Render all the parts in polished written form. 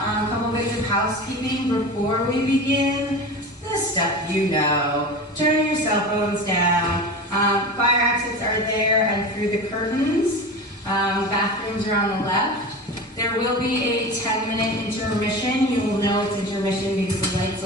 A couple bits of housekeeping before we begin. The stuff you know. Turn your cell phones down. Fire exits are there and through the curtains. Bathrooms are on the left. There will be a 10-minute intermission. You will know it's intermission because the lights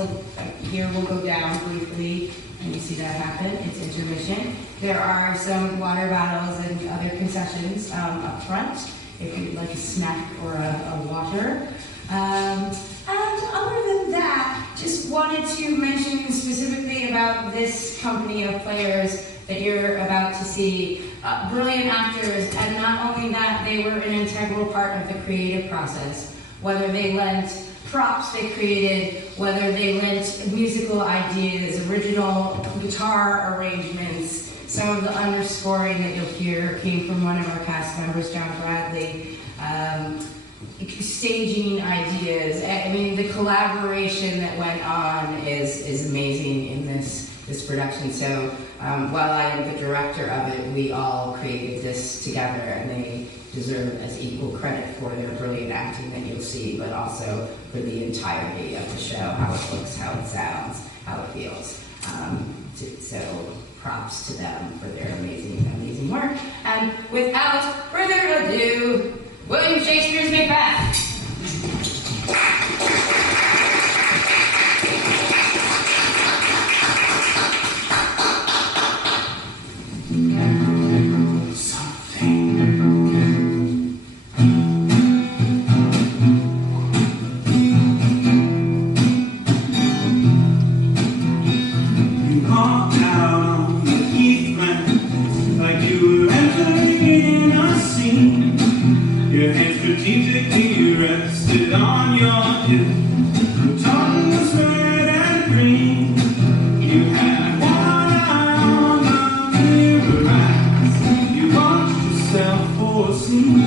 here will go down briefly, and you see that happen. It's intermission. There are some water bottles and other concessions up front if you'd like a snack or a water. And other than that, just wanted to mention specifically about this company of players that you're about to see. Brilliant actors, and not only that, they were an integral part of the creative process. Whether they lent props they created, whether they lent musical ideas, original guitar arrangements. Some of the underscoring that you'll hear came from one of our cast members, John Bradley. Staging ideas. I mean, the collaboration that went on is amazing in this production. So while I am the director of it, we all created this together, and they deserve as equal credit for their brilliant acting that you'll see, but also for the entirety of the show, how it looks, how it sounds, how it feels. So props to them for their amazing, amazing work. And without further ado, William Shakespeare's Macbeth. Strategically rested on your hip. Your tongue was red and green. You had one eye on the mirror eyes. You watched yourself for a scene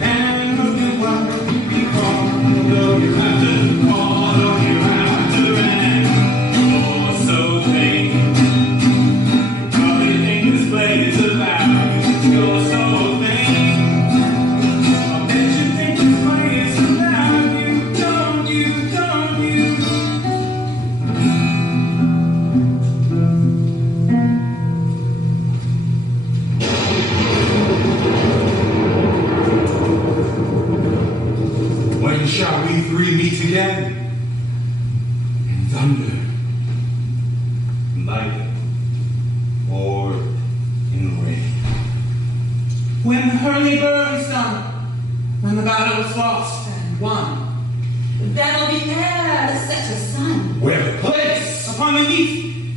and looked at what could be called. Though you have to call, though you have to run, or so think. You probably think this play is about your soul thing. Shall we three meet again? In thunder, in lightning, or in rain? When the hurly-burly sung, when the battle was lost and won, That'll be there to set the sun. Where the place? upon the heath,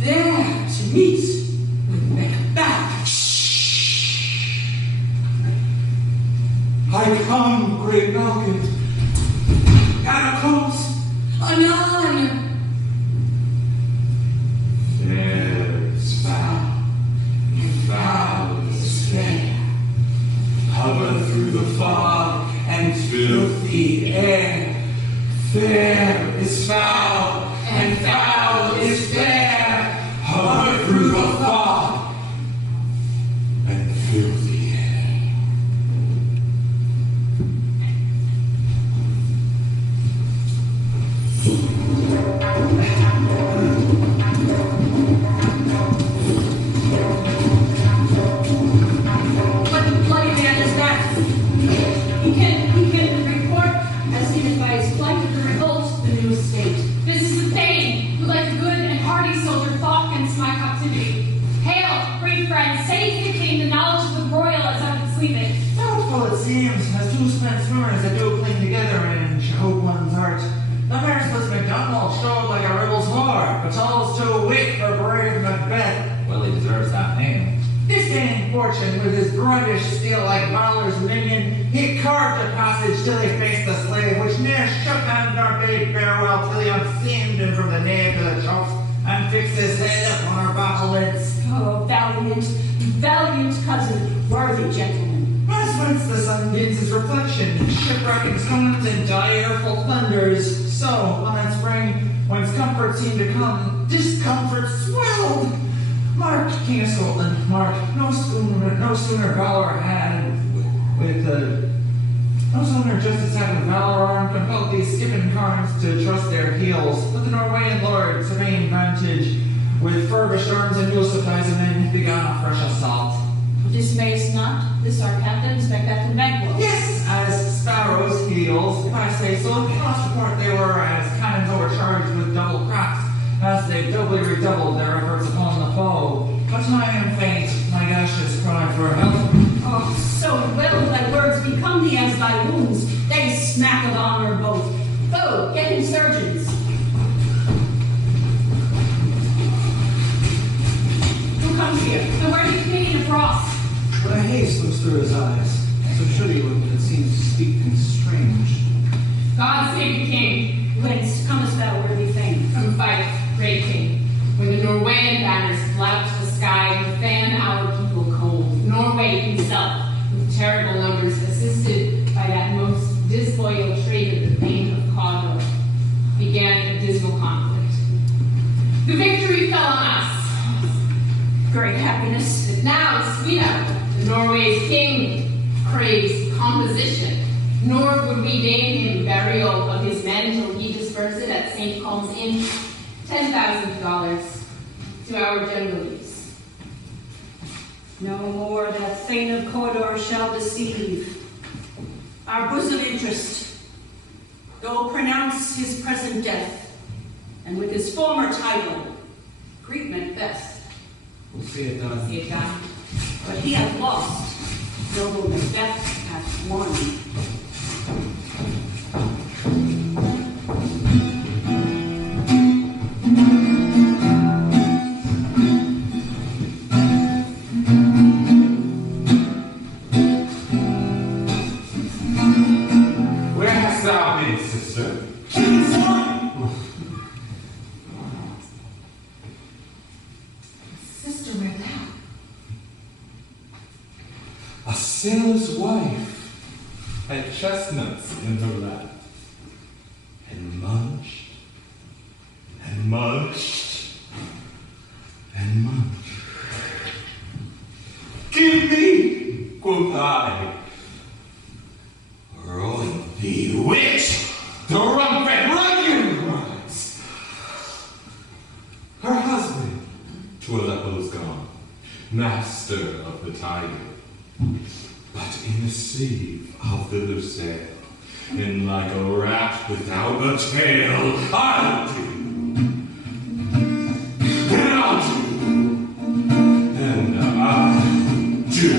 there to meet with Macbeth. I come, great Duncan. Catacombs, anon. Fair is foul, and foul is fair. Hover through the fog and filthy air. Fair is foul, and foul is fair. Hover through the fog and filthy air. What the bloody man is that? He can report, as seen by his flight of the revolt, the new estate. This is the Thane, who like a good and hardy soldier fought against my captivity. Hail, great friend, save the king the knowledge of the royal as I would sleep it. Doubtful it seems, as two spent swimmers that do cling together in choke one's heart. The merciless MacDonald showed like a rebel's whore, but all's too weak for brave Macbeth. Well, he deserves that name. This gaining fortune with his gruntish steel like Valor's minion, he carved a passage till he faced the slave, which ne'er shook hand nor bade farewell till he unseamed him from the nave to the chokes, and fixed his head upon her battlements. Oh, valiant, valiant cousin, worthy gentleman. As whence the sun gains his reflection, shipwrecking storms and direful thunders, so on that spring, whence comfort seemed to come, discomfort swelled. Mark, King of Scotland, mark, no sooner valor had with the Those owner justice had the valor and compelled these skipping carns to trust their heels, but the Norwegian lord, surveying vantage, with furbished arms and new supplies, and then began a fresh assault. Dismayest not this our captains, Macbeth and Banquo? Yes, as sparrows' heels, if I say so. Cannot support they were as cannons overcharged with double cracks, as they doubly redoubled their efforts upon the foe. But I am faint, my gashes cry for help. Oh, so well thy words become thee as thy wounds. They smack of honor both. Go, get him surgeons. Who comes here? And where do you Canadian of Rosse? When a haste looks through his eyes, so should he look that seems to speak things strange. God save the king. Whence comest thou, worthy thing? From Fife, great king. When the Norwegian banners flout the sky and fan our people cold, Norway himself, with terrible numbers, assisted by that most disloyal trait of the Thane of Cawdor, began a dismal conflict. The victory fell on us. Great happiness. But now Sweden, the Norway's king, craves composition, nor would we deign him burial of his men till he disperse it at St. Colm's Inn, $10,000 to our general use. No more that Thane of Cawdor shall deceive. Our bosom interest, though pronounce his present death, and with his former title, greet Macbeth. We'll see it done. See it done. But he hath lost, noble Macbeth hath won. Where hast thou been, sister? Sister, where thou? A sinless wife had chestnuts in her lap, and munched, and munched, and munched. Give me, quoth I. Roll thee, witch! The rump-fed run rise! Her husband, to Aleppo's gone, master of the tiger. But in the sea I'll thither sail, and like a rat without a tail, I'll do, and I'll do, and I'll do.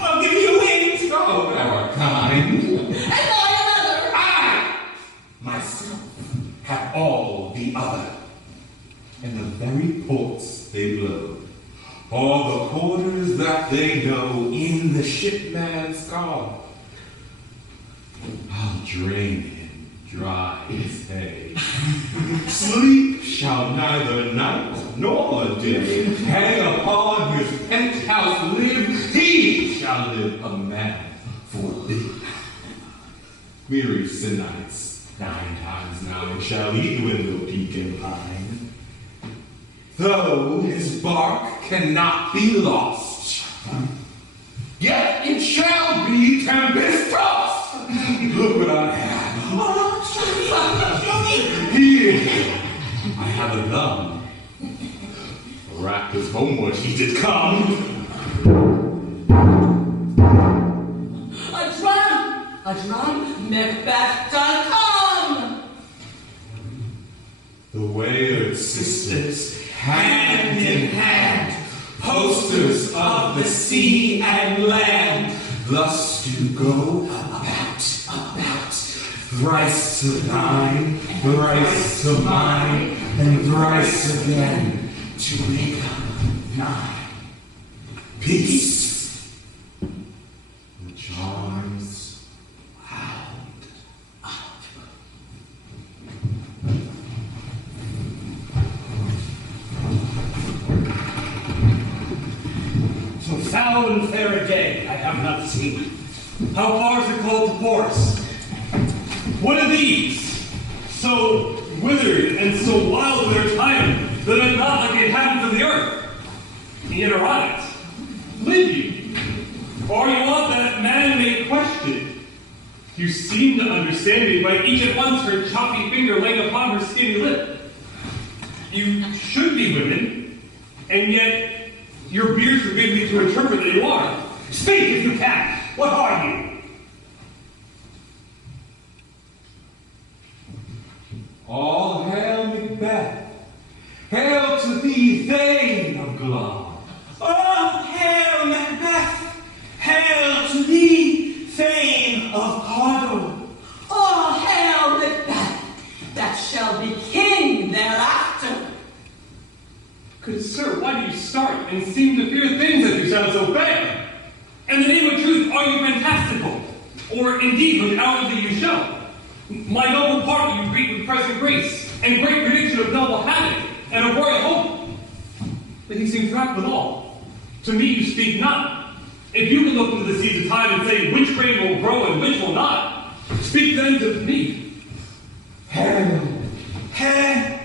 I'll give you wings, oh, thou art kind. And I another! I, myself, have all the other, and the very ports they blow. All the quarters that they know in the shipman's car. I'll drain him dry as hay. Sleep shall neither night nor day hang upon his penthouse live. He shall live a man for thee. Weary Sinites, 9 times 9 shall he dwindle, peak and pine. Though his bark cannot be lost, yet it shall be tempest-tossed. Look what I have. Here, I have a gun. Wrapped as homeward he did come. A drum, Macbeth done come! The Wayward Sisters, hand in hand, posters of the sea and land, thus do go about, thrice to thine, thrice to mine, and thrice again to make up 9. Peace, the charms wound up. So foul and fair a day I have not seen. How far is it called to Boris? What are these? So withered and so wild with their time that are not like the inhabitants of the earth. And yet are on it. Live you? Or you want that man may question You seem to understand me, but each at once her choppy finger laying upon her skinny lip. You should be women, and yet your beards forbid me to interpret that you are. Speak if you can. What are you? All hail Macbeth. Hail to thee, Thane of Glove. All hail Macbeth! Hail to thee, Thane of Cawdor! All hail Macbeth, that shall be king thereafter. Good sir, why do you start and seem to fear things that do sound so fair? In the name of truth, are you fantastical? Or indeed, what outwardly you show? My noble party you greet with present grace, and great prediction of noble habit, and of royal hope. But he seems wrapped with all. To me you speak not. If you can look into the seeds of time and say which grain will grow and which will not, speak then to me. Hail. Hail!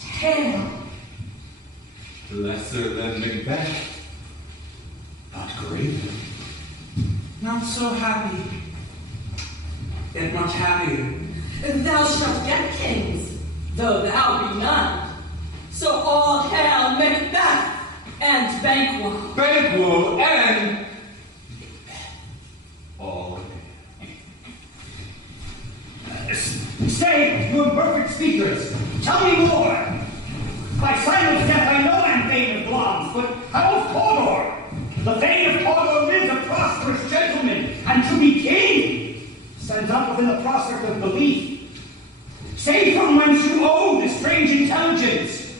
Hail. Lesser than Macbeth, not greater. Not so happy, yet much happier. Thou shalt get kings, though thou be none. So all hail Macbeth and Banquo. Banquo and all. Stay, you imperfect speakers. Tell me more. By Simon's death, I know I'm Thane of Glove, but how of Cawdor? The Thane of Cawdor lives a prosperous gentleman, and to be king stands up within the prospect of belief. Say from whence you owe this strange intelligence.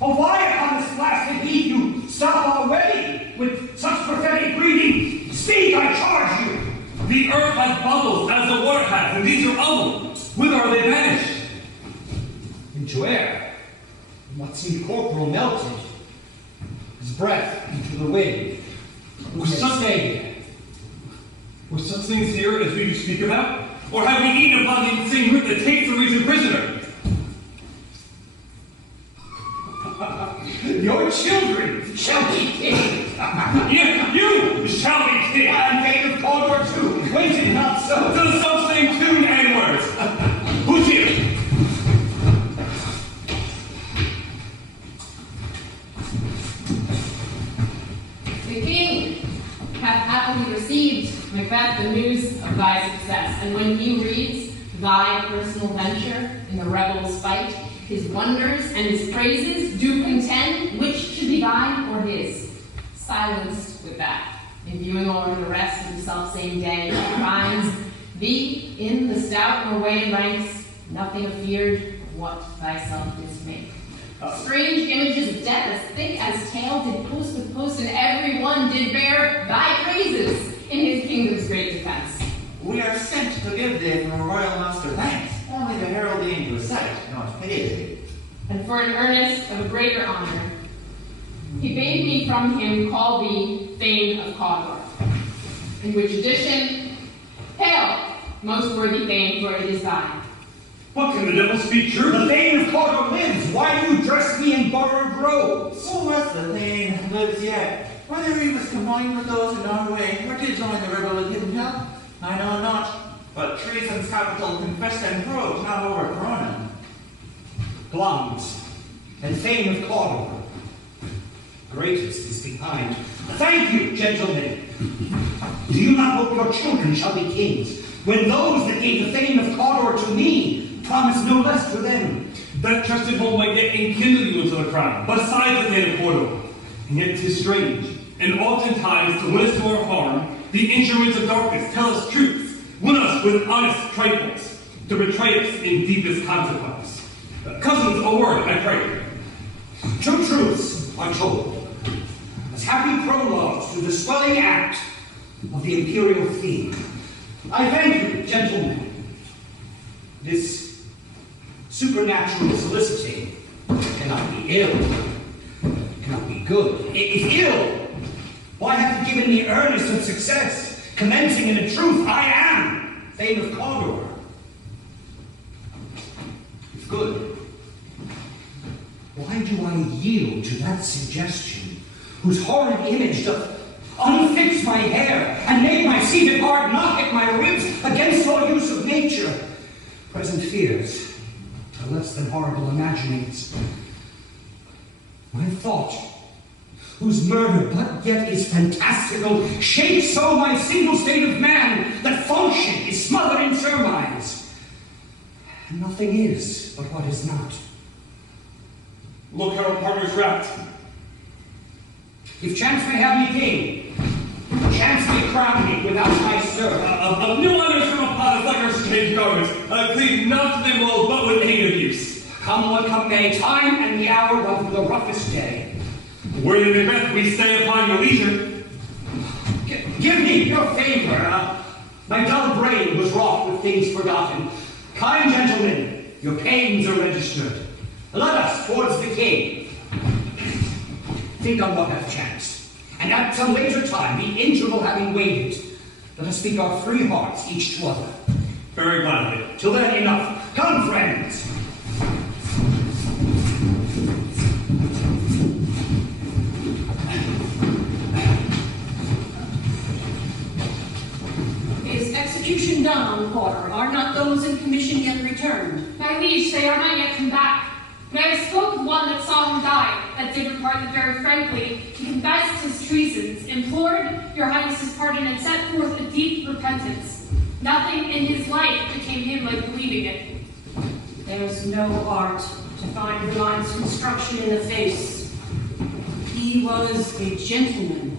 Or why upon this blasted heath you stop already with such prophetic breathing? Speak, I charge you. The earth has bubbles as the water has, and these are bubbles. Whither are they vanished? Into air. What seemed corporal melted. His breath into the wind. Were such things here as we do speak about? Or have we eaten upon the insane root that takes the reason prisoner? Your children shall be king. You shall be king. And Thane of Cawdor too. Wait it not so. To the self-same tune and words. Who's here? The king hath happily received, Macbeth, the news of thy success, and when he reads thy personal venture in the rebels' fight, his wonders and his praises do contend which should be thine or his. Silenced with that, in viewing o'er the rest of the self-same day, he finds thee in the stout Norwegian ranks, nothing afeared of what thyself didst make. Strange images of death as thick as tail did post with post, and every one did bear thy praises in his kingdom's great defense. We are sent to give thee from a royal master thanks, only to herald thee into a sight, not pay thee. And for an earnest of a greater honor, he bade me from him call thee Thane of Cawdor. In which addition, hail, most worthy Thane, for it is thine. What can the devil speak true? The Thane of Cawdor lives. Why do you dress me in borrowed robes? So was the Thane lives yet. Whether he was combined with those in Norway, or did join the rebel with hidden help, I know not. But treason's capital confessed and proved, not overthrown him. Glamis and Thane of Cawdor. Greatest is behind. Thank you, gentlemen. Do you not hope your children shall be kings, when those that gave the Thane of Cawdor to me promised no less to them? That trusted hope might yet enkindle you into the crown, besides the Thane of Cawdor. And yet 'tis strange, and oftentimes to win us to our harm, the instruments of darkness tell us truths, win us with honest trifles, to betray us in deepest consequence. Cousins, a word, I pray. Two truths are told, as happy prologues to the swelling act of the imperial theme. I thank you, gentlemen. This supernatural soliciting cannot be ill, cannot be good. It is ill. Why have you given me earnest of success, commencing in the truth I am Thane of Cawdor? If good, why do I yield to that suggestion, whose horrid image doth unfix my hair, and make my seated heart knock at my ribs against all use of nature. Present fears are less than horrible imaginings. My thought, whose murder but yet is fantastical, shapes so my single state of man that function is smothered in surmise. And nothing is but what is not. Look how our partner's wrapped. If chance may have me king, chance may crown me without my stir. Of no honors from a pot of like our strange garments, cleave not to them all, but with aid of use. Come what come may, time and the hour of the roughest day. Worthy Macbeth, we stay upon your leisure. Give me your favor. My dull brain was wrought with things forgotten. Kind gentlemen, your pains are registered. Let us towards the king. Think on what hath chanced, and at some later time, the interval having waited, let us speak our free hearts each to other. Very gladly. Till then, enough. Come, friends. Is execution done on Porter? Are not those in commission yet returned? My liege, they are not yet come back. But I spoke with one that saw him die, that did repart very frankly. He confessed his treasons, implored your highness's pardon, and set forth a deep repentance. Nothing in his life became him like believing it. There's no art to find the mind's construction in the face. He was a gentleman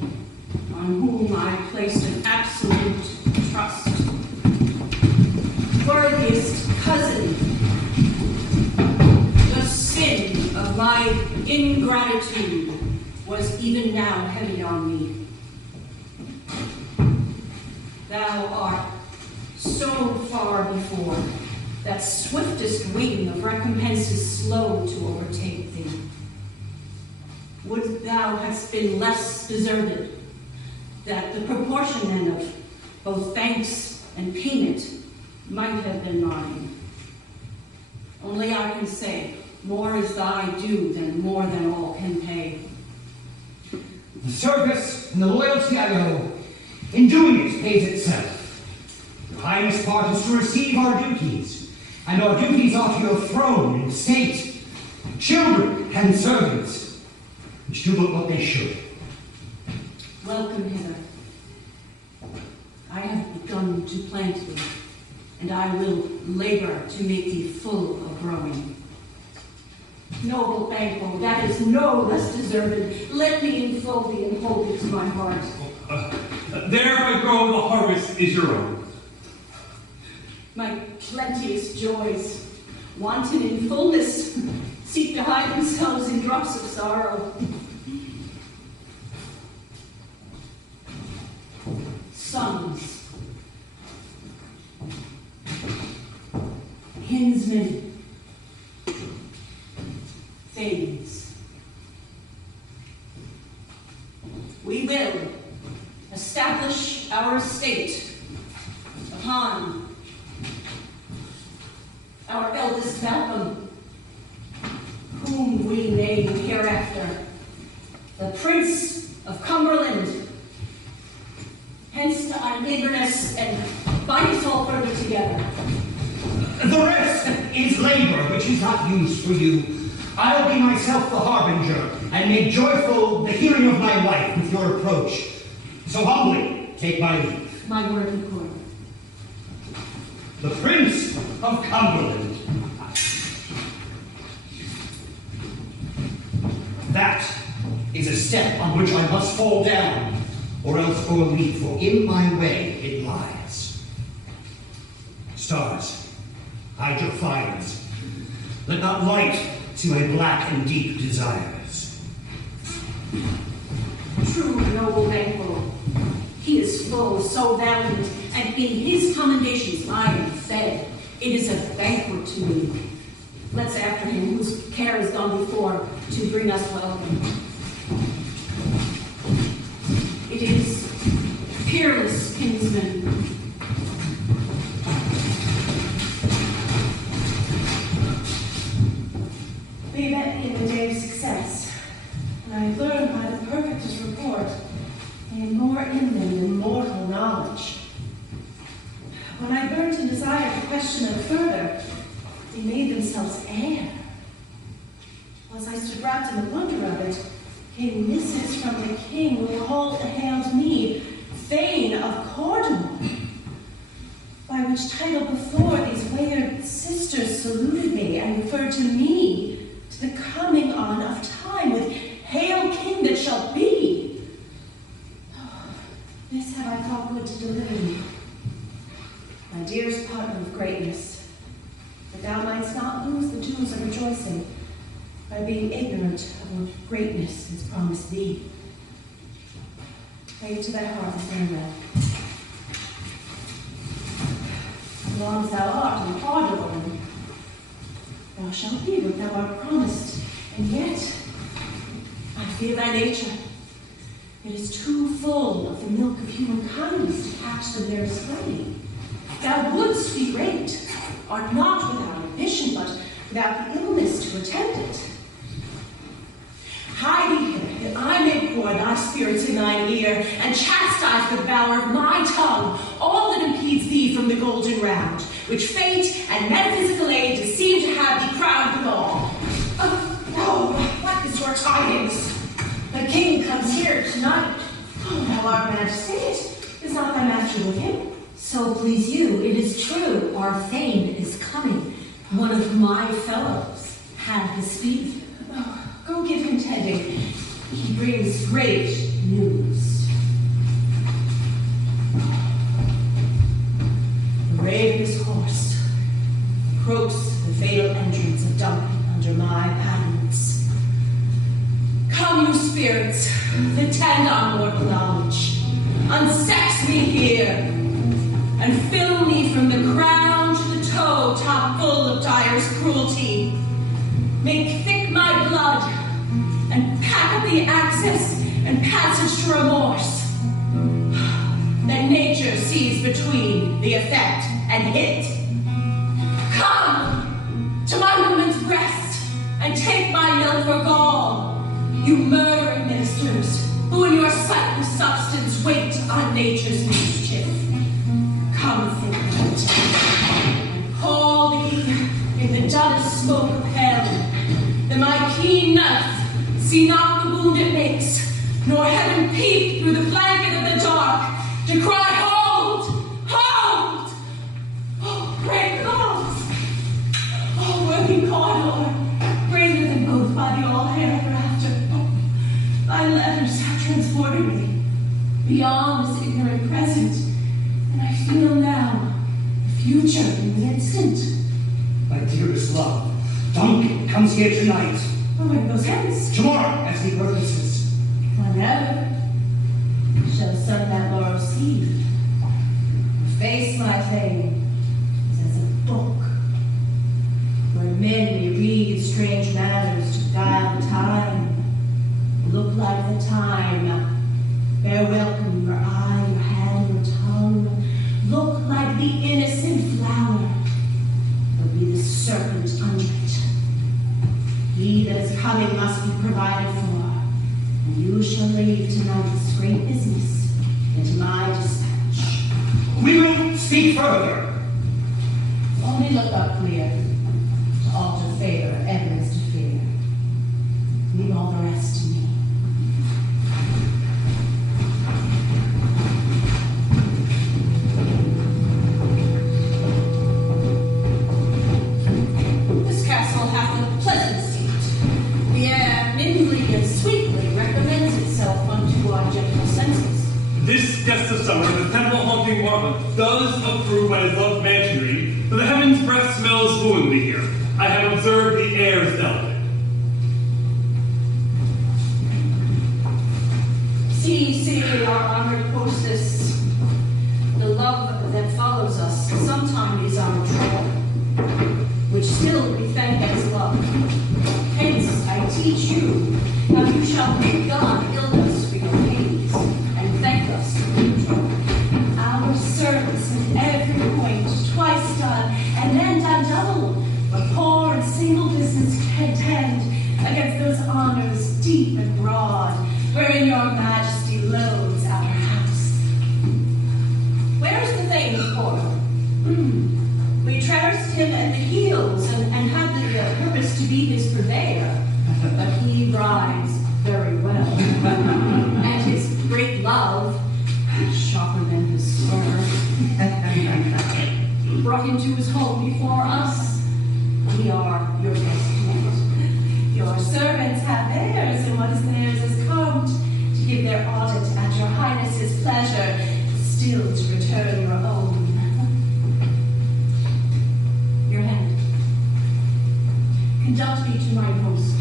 on whom I placed an absolute trust. Worthiest cousin, the sin of my ingratitude was even now heavy on me. Thou art so far before that swiftest wing of recompense is slow to overtake thee. Would thou hadst been less deserved, that the proportion then of both thanks and payment might have been mine. Only I can say, more is thy due than more than all can pay. The service and the loyalty I owe, in doing it, pays itself. Your highness part is to receive our duties, and our duties are to your throne and state, children and servants, which do but what they should. Welcome hither. I have begun to plant thee, and I will labor to make thee full of growing. Noble Banquo, that is no less deserved. Let me enfold thee and hold thee to my heart. There I grow, the harvest is your own. My plenteous joys, wanton in fullness, seek to hide themselves in drops of sorrow. Sons, kinsmen, things. We will establish our estate upon our eldest Malcolm, whom we name hereafter the Prince of Cumberland. Hence our eagerness and bind us all further together. The rest is labor, which is not used for you. I'll be myself the harbinger, and make joyful the hearing of my wife with your approach. So humbly take my leave. My word of court. The Prince of Cumberland. That is a step on which I must fall down, or else go a leap, for in my way it lies. Stars, hide your fires. Let not light to my black and deep desires. True noble Banquo, he is full, so valiant, and in his commendations I am fed. It is a banquet to me. Let's after him, whose care has gone before, to bring us welcome. It is peerless kinsman. We met in the day of success, and I learned by the perfectest report a more in them immortal knowledge. When I burnt and desired to question them further, they made themselves air. As I stood wrapped in the wonder of it, came missives from the king who hailed me Thane of Cornwall, by which title before these wayward sisters saluted me and referred to me to the coming on of time with Hail King that shall be. Oh, this have I thought good to deliver me, my dearest partner of greatness, that thou mightst not lose the jewels of rejoicing by being ignorant of what greatness is promised thee. Lay to thy heart as farewell. As long as thou art in Cawdor, thou shalt be what thou art promised, and yet I fear thy nature. It is too full of the milk of human kindness to catch them there displaying. Thou wouldst be great, art not without ambition, but without the illness to attend it. Hide thee here, that I may pour thy spirits in thine ear, and chastise with the power of my tongue all that impedes thee from the golden round, which fate and metaphysical age seem to have thee crowned withal. No, what is your tidings? The king comes here tonight. Oh, thou art majesty, is not thy master with him? So please you, it is true, our Thane is coming. One of my fellows had his speed. Oh, go give him tending. He brings great news. The brave of his horse croaks the fatal entrance of Duncan under my battlements. Come, you spirits, that tend on mortal knowledge, unsex me here, and fill me from the crown to the toe, top full of dyer's cruelty. Make thick my blood, and pack up the access and passage to remorse, that nature sees between the effect and hit. Come to my woman's breast, and take my young for gall, you murdering ministers, who in your sightless substance wait on nature's mischief. Come, think of it, and call thee in the dullest smoke of hell, that my keen knife see not the wound it makes, nor heaven peep through the blanket of the dark, to cry, hold, hold! Oh, great gods! Oh, worthy Cawdor, greater than both by the all hereafter. Oh, thy letters have transported me beyond this ignorant present, and I feel now the future in the instant. My dearest love, Duncan comes here tonight. Oh, when goes hence? Tomorrow, as he purposes. Whenever shall sun that laurel seed, the face, my Thane, is as a book, where men may read strange matters to guile the time. Look like the time, bear welcome your eye, your hand, your tongue. Look like the innocent flower, but be the serpent under it. He that is coming must be provided for, and you shall leave tonight this great business into my dispatch. We will speak further. Only look up clear, to alter favor ever is to fear. Leave all the rest to me. This castle hath a pleasant seat. The air nimbly and sweetly recommends itself unto our gentle senses. This guest of summer, the temple-haunting Martha, does approve my loved mansionry, for the heaven's breath smells fluently here. I have observed the air is delicate. See, our honored hostess, the love that follows us sometimes is our trouble, which still we thank as love. Hence, I teach you how you shall thank God illness for your pains, and thank us for your trouble. Our service at every point, twice done, and then done double, but poor and single business contend against those honors deep and broad, wherein your majesty loads our house. love, sharper than his sword, brought him to his home before us. We are your best friend. Your servants have theirs, and what is theirs has come to give their audit at your highness's pleasure, still to return your own. Your hand. Conduct me to my post.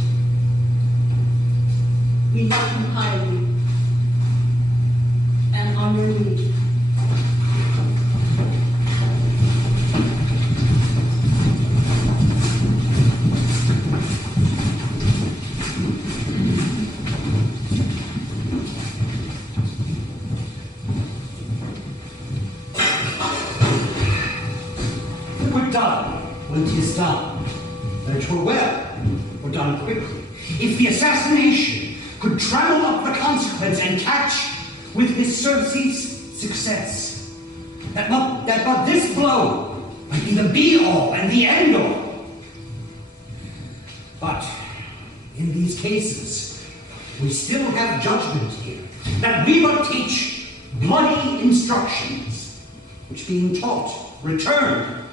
We love you highly, and on your lead. We're done when 'tis done. That it were well, or done quickly. If the assassination could trammel up the consequence and catch with Miss Circe's success, that but this blow might be the be-all and the end-all. But in these cases, we still have judgment here, that we but teach bloody instructions, which being taught, return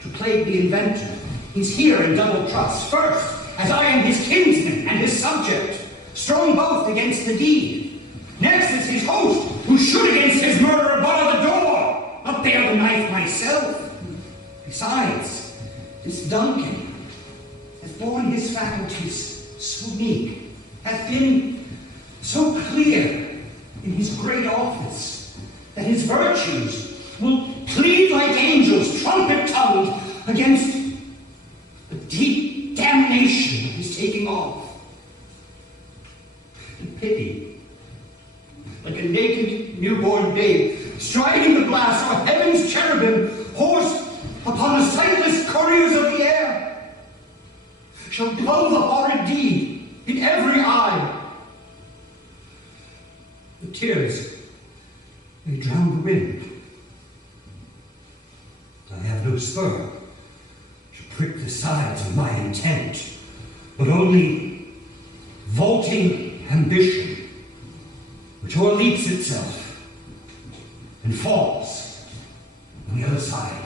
to plague the inventor. He's here in double trust. First, as I am his kinsman and his subject, strong both against the deed. Next as his host, who should against his murderer bar the door, not bear the knife myself. Besides, this Duncan has borne his faculties so meek, hath been so clear in his great office, that his virtues will plead like angels, trumpet-tongued, against the deep damnation that he's taking off. And pity, like a naked newborn babe, striding the blast of heaven's cherubim, horsed upon the sightless couriers of the air, shall blow the horrid deed in every eye. The tears may drown the wind. I have no spur to prick the sides of my intent, but only vaulting ambition, which o'erleaps itself and falls on the other side.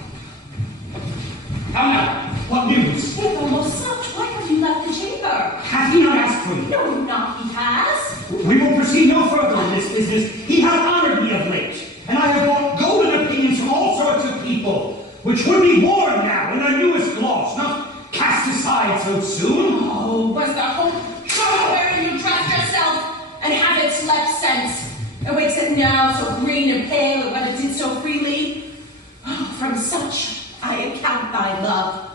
How now? What news? With almost such, why have you left the chamber? Hath he not asked for you? No, not he has. We will proceed no further in this business. He hath honored me of late, and I have bought golden opinions from all sorts of people, which would be worn now in their newest gloss, not cast aside so soon. Oh, was the hope wherein you dressed yourself and have it slept since, and wakes it now so green and pale, but it did so freely? Oh, from such I account thy love.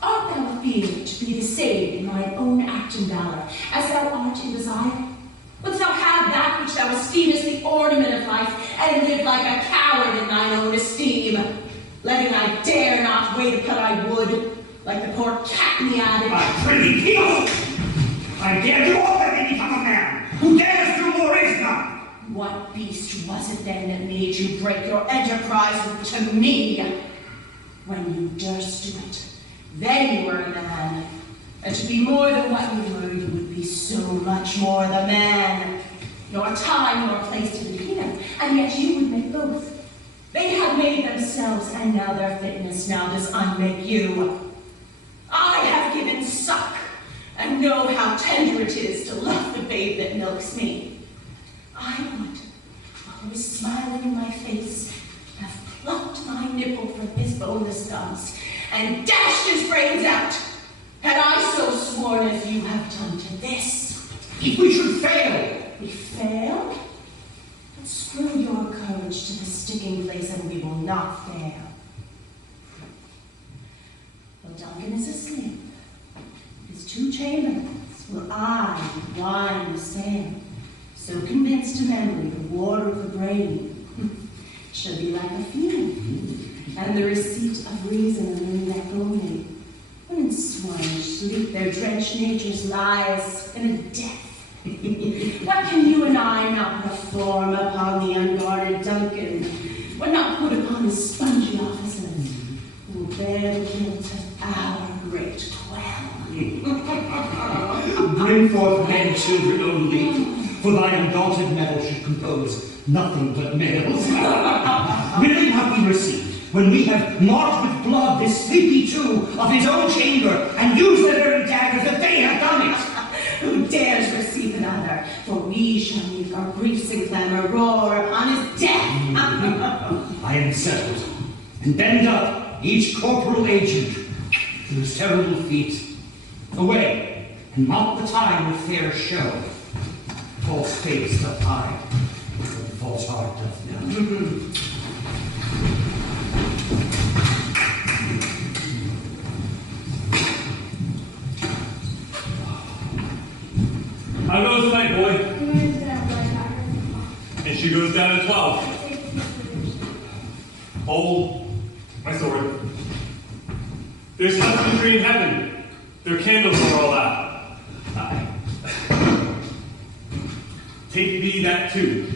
Art thou feared to be the same in thine own act and valor, as thou art in desire? Wouldst thou have that which thou esteemest the ornament of life, and live like a coward in thine own esteem, letting I dare not wait upon I would, like the poor cat in the attic? I prithee, people! I dare do all that may become a man. Who dares do more is none. What beast was it then that made you break your enterprise to me? When you durst do it, then you were a man. And to be more than what you were, you would be so much more the man. Nor time nor place to be here, and yet you would make both. They have made themselves, and now their fitness, now does unmake you. I have given suck, and know how tender it is to love the babe that milks me. I would, while he was smiling in my face, have plucked my nipple from his boneless gums, and dashed his brains out, had I so sworn as you have done to this. If we should fail. We fail? But screw your courage to the sticking place, and we will not fail. Well, Duncan is asleep. His two chamberlains will I wind the sail, so convinced to memory the war of the brain shall be like a fume, and the receipt of reason in that only. When in swine sleep their drenched natures lies in a death. What can you and I not perform upon the unguarded Duncan, when not put upon his spongy officers, who will bear the guilt of our great quell? Bring forth men children only, for thy undaunted metal should compose nothing but males. Willing have we received, when we have marked with blood this sleepy too of his own chamber, and used their very daggers that they have done it. Who dares receive another? For we shall make our griefs and clamor roar upon his death. I am settled, and bend up each corporal agent to his terrible feet. Away, and mount the time with fair show. False face doth hide, but false heart doth know. How goes the night, boy? And she goes down at 12. Hold my sword. There's husbandry in heaven. Their candles are all out. Aye. Take thee that too.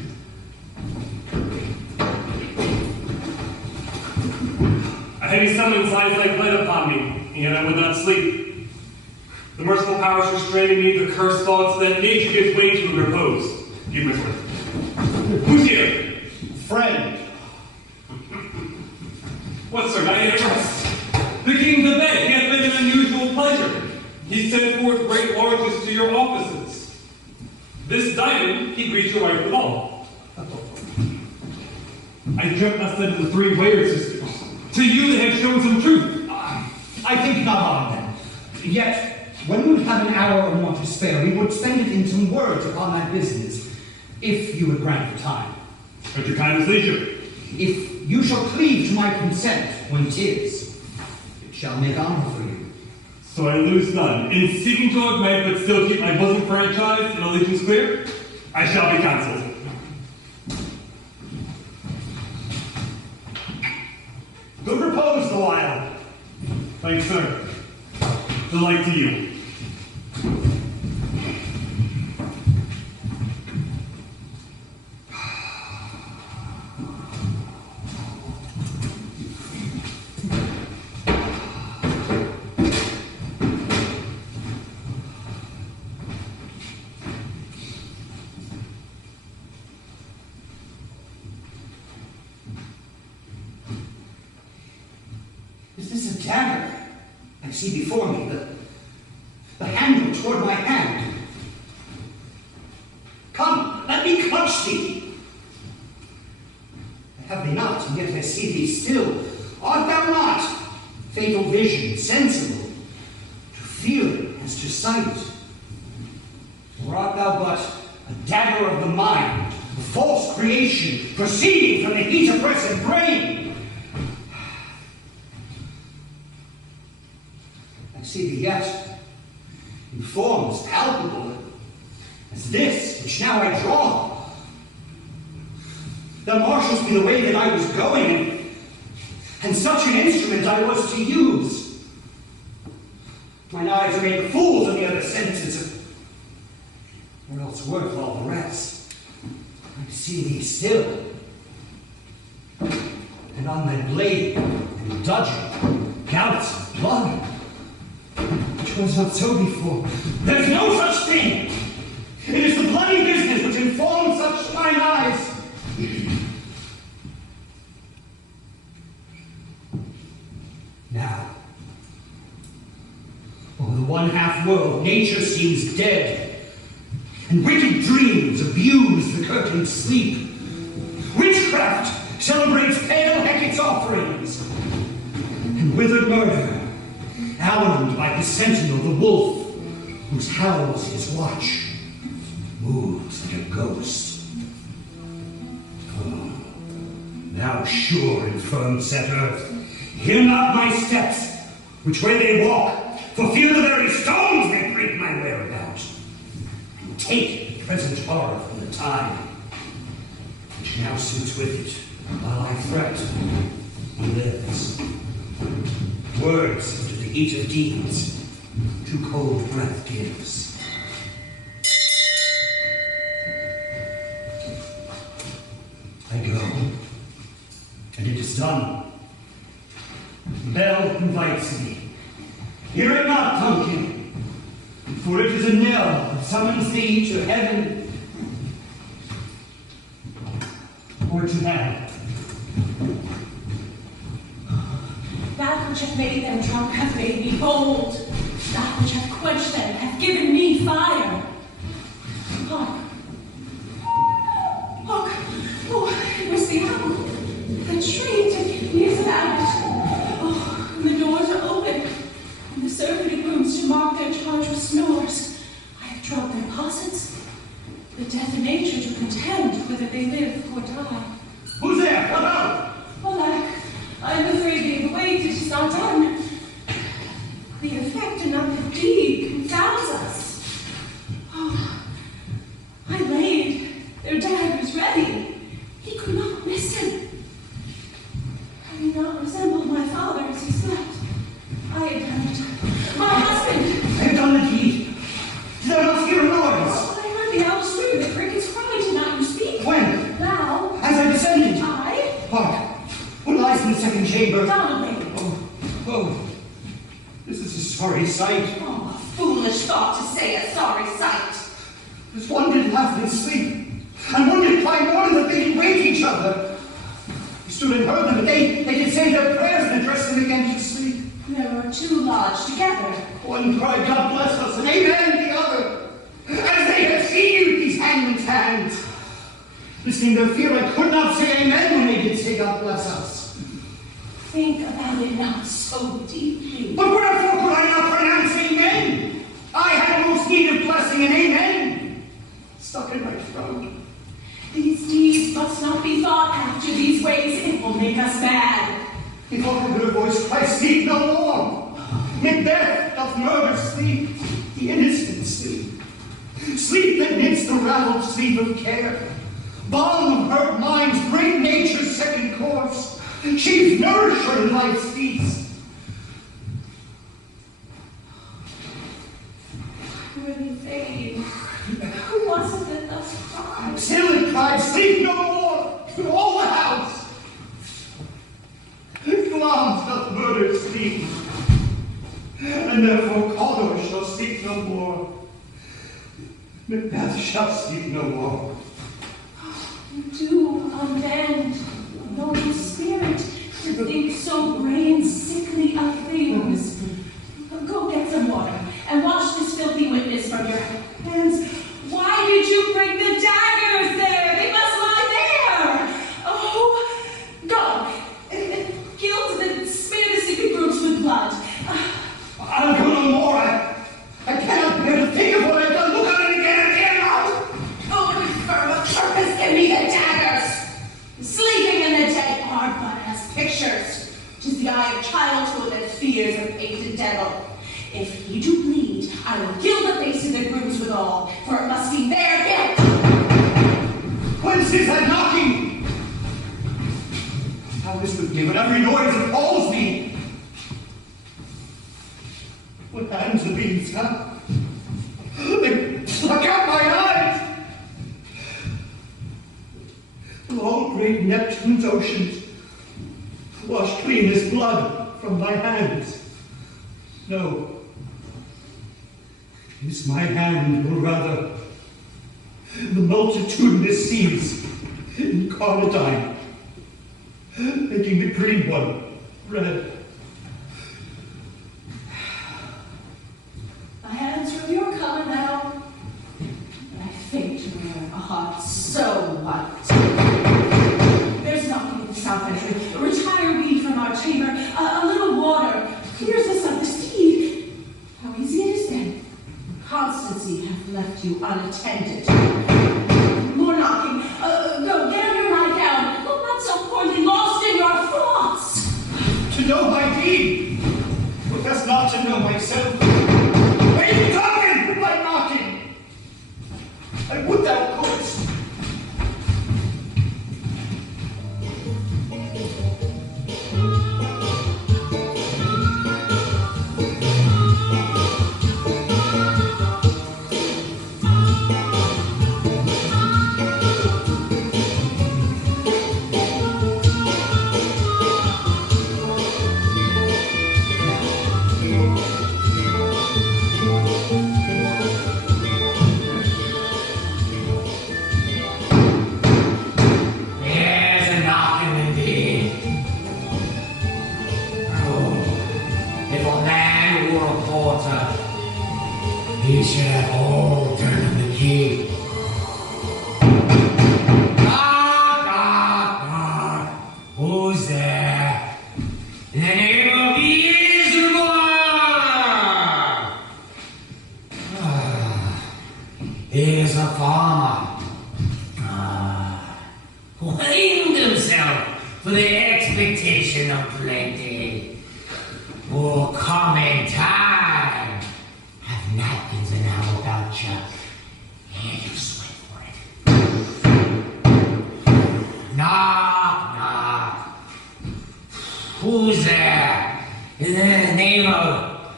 A heavy summons lies like lead upon me, and yet I would not sleep. The merciful powers restraining me, the cursed thoughts that nature gives way to in repose. Give my sword. Who's here? Friend. What, sir? I interest. The king's abed. He hath been an unusual pleasure. He sent forth great largesse to your offices. This diamond he greets you right withal. I dreamt not said to the three Wayward sisters. To you they have shown some truth. I think not on them. Yet, when we have an hour or more to spare, we would spend it in some words upon that business, if you would grant the time. At your kindest leisure. If you shall cleave to my consent when 'tis, it shall make honor for you. So I lose none. In seeking to augment but still keep my bosom franchise and allegiance clear, I shall be counseled. Good repose the while. Thanks, sir. Delight to you. Is this a dagger? I see before me the handle toward my hand. Come, let me clutch thee. I have thee not, and yet I see thee still. Art thou not? Fatal vision, sensible, to feeling as to sight. Or art thou but a dagger of the mind, a false creation, proceeding from the heat-oppressed brain? I see thee yet, in forms palpable as this which now I draw. Thou marshals me the way that I was going, and such an instrument I was to use. Mine eyes are made fools of the other senses, or else worth all the rest. I see thee still, and on thy blade and dudgeon, gouts of blood. Which was not so before. There's no such thing! It is the bloody business which informs such mine eyes. Now, over the one-half world, nature seems dead, and wicked dreams abuse the curtained sleep. Witchcraft celebrates pale Hecate's offerings, and withered murder, allumed by the sentinel, the wolf, whose howls his watch, moves like a ghost. Oh, thou sure and firm set earth, hear not my steps, which way they walk, for fear the very stones may break my whereabout, and take the present horror from the time, which now suits with it, while I fret, he lives. Words to the heat of deeds, too cold breath gives. I go, and it is done. The bell invites me. Hear it not, Duncan, for it is a knell that summons thee to heaven or to hell? That which hath made them drunk hath made me bold. That which hath quenched them hath given me fire. Hark. Hark. Oh, it was the owl. The tree to near about it. Oh, and the doors are open. And the servant grooms to mark their charge with snores. I have drugged their posets. The death of nature to contend whether they live or die. Who's there? Come out! Alack, I am afraid the wait is not done. The effect and not the deed confounds us. Oh, I laid their daggers ready. He could not miss him. Had he not resembled my father as he slept, I had done it. My husband! I have done the deed. Did I not hear a noise? Oh, I heard the owl scream, the crickets cry. Did not you speak? When? Now. As I descended. I? Hark! What lies in the second chamber? Donalbain. Oh. This is a sorry sight. Oh, a foolish thought to say a sorry sight. There's one did laugh in sleep, and one did cry more than they did wake each other. We stood and heard them, and they did say their prayers and address them again to sleep. There were two lodged together. One cried, God bless us, and amen the other, as they had seen these hangman's hands. Listening to their fear, I could not say amen when they did say God bless us. Think about it not so deeply. But wherefore could I not pronounce amen? I had a most needed blessing and amen stuck in my throat. These deeds must not be thought after these ways. It will make us mad. If I could a voice cry, sleep no more. Macbeth doth murder sleep, the innocent sleep. Sleep that knits the raveled sleep of care. Balm of hurt minds, great nature's second course. Chief nourisher in life's feast. Worthy fame. Who was it that thus cried? Still it cried, sleep no more, through all the house. Fleance doth murder sleep, and therefore Cawdor shall sleep no more. Macbeth shall sleep no more. Do unbend, noble spirit, to think so brain sickly of things. Go get some water, and wash this filthy witness from your hands. Why did you bring the daggers there? They must lie there. Oh, go. Gild and smear the secret groups with blood. I'll go no more. I cannot bear to think of what I've done. Look at it again, I dare not. Oh, for what purpose give me the daggers? Sleeping in the dead are but as pictures. 'Tis the eye of childhood that fears a painted devil. If he do bleed, I will gild the face of the grooms withal, for it must be their guilt. Whence is that knocking? How is with me when every noise appalls me? What hands are these, huh? They pluck out my eyes! Will all great Neptune's oceans wash clean this blood from thy hands? No. It is my hand, or rather, the multitudinous seas incarnadine, making the green one red. The hands from your color now. I think to wear a heart so white. There's nothing in the south entry. Retire we from our chamber. A little water clears us of this deed. How easy it is then. Constancy hath left you unattended. More knocking. Go, get on your nightgown. Look not so poorly lost in your thoughts. To know my deed, profess not to know myself. Where are you talking? By knocking. I would thou couldst. blame themselves for the expectation of plenty. Oh, come in time. Have napkins and how about you? And you sweat for it. Knock, knock. Who's there? In the name of...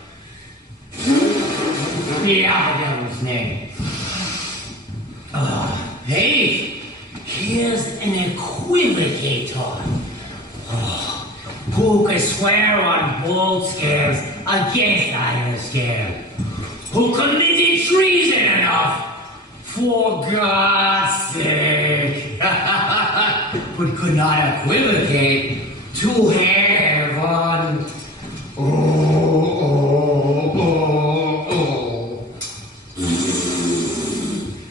the Alphagel's name. Hey, here's an equivocator. Who could swear on bold scales against iron scale? Who committed treason enough, for God's sake, but could not equivocate to heaven.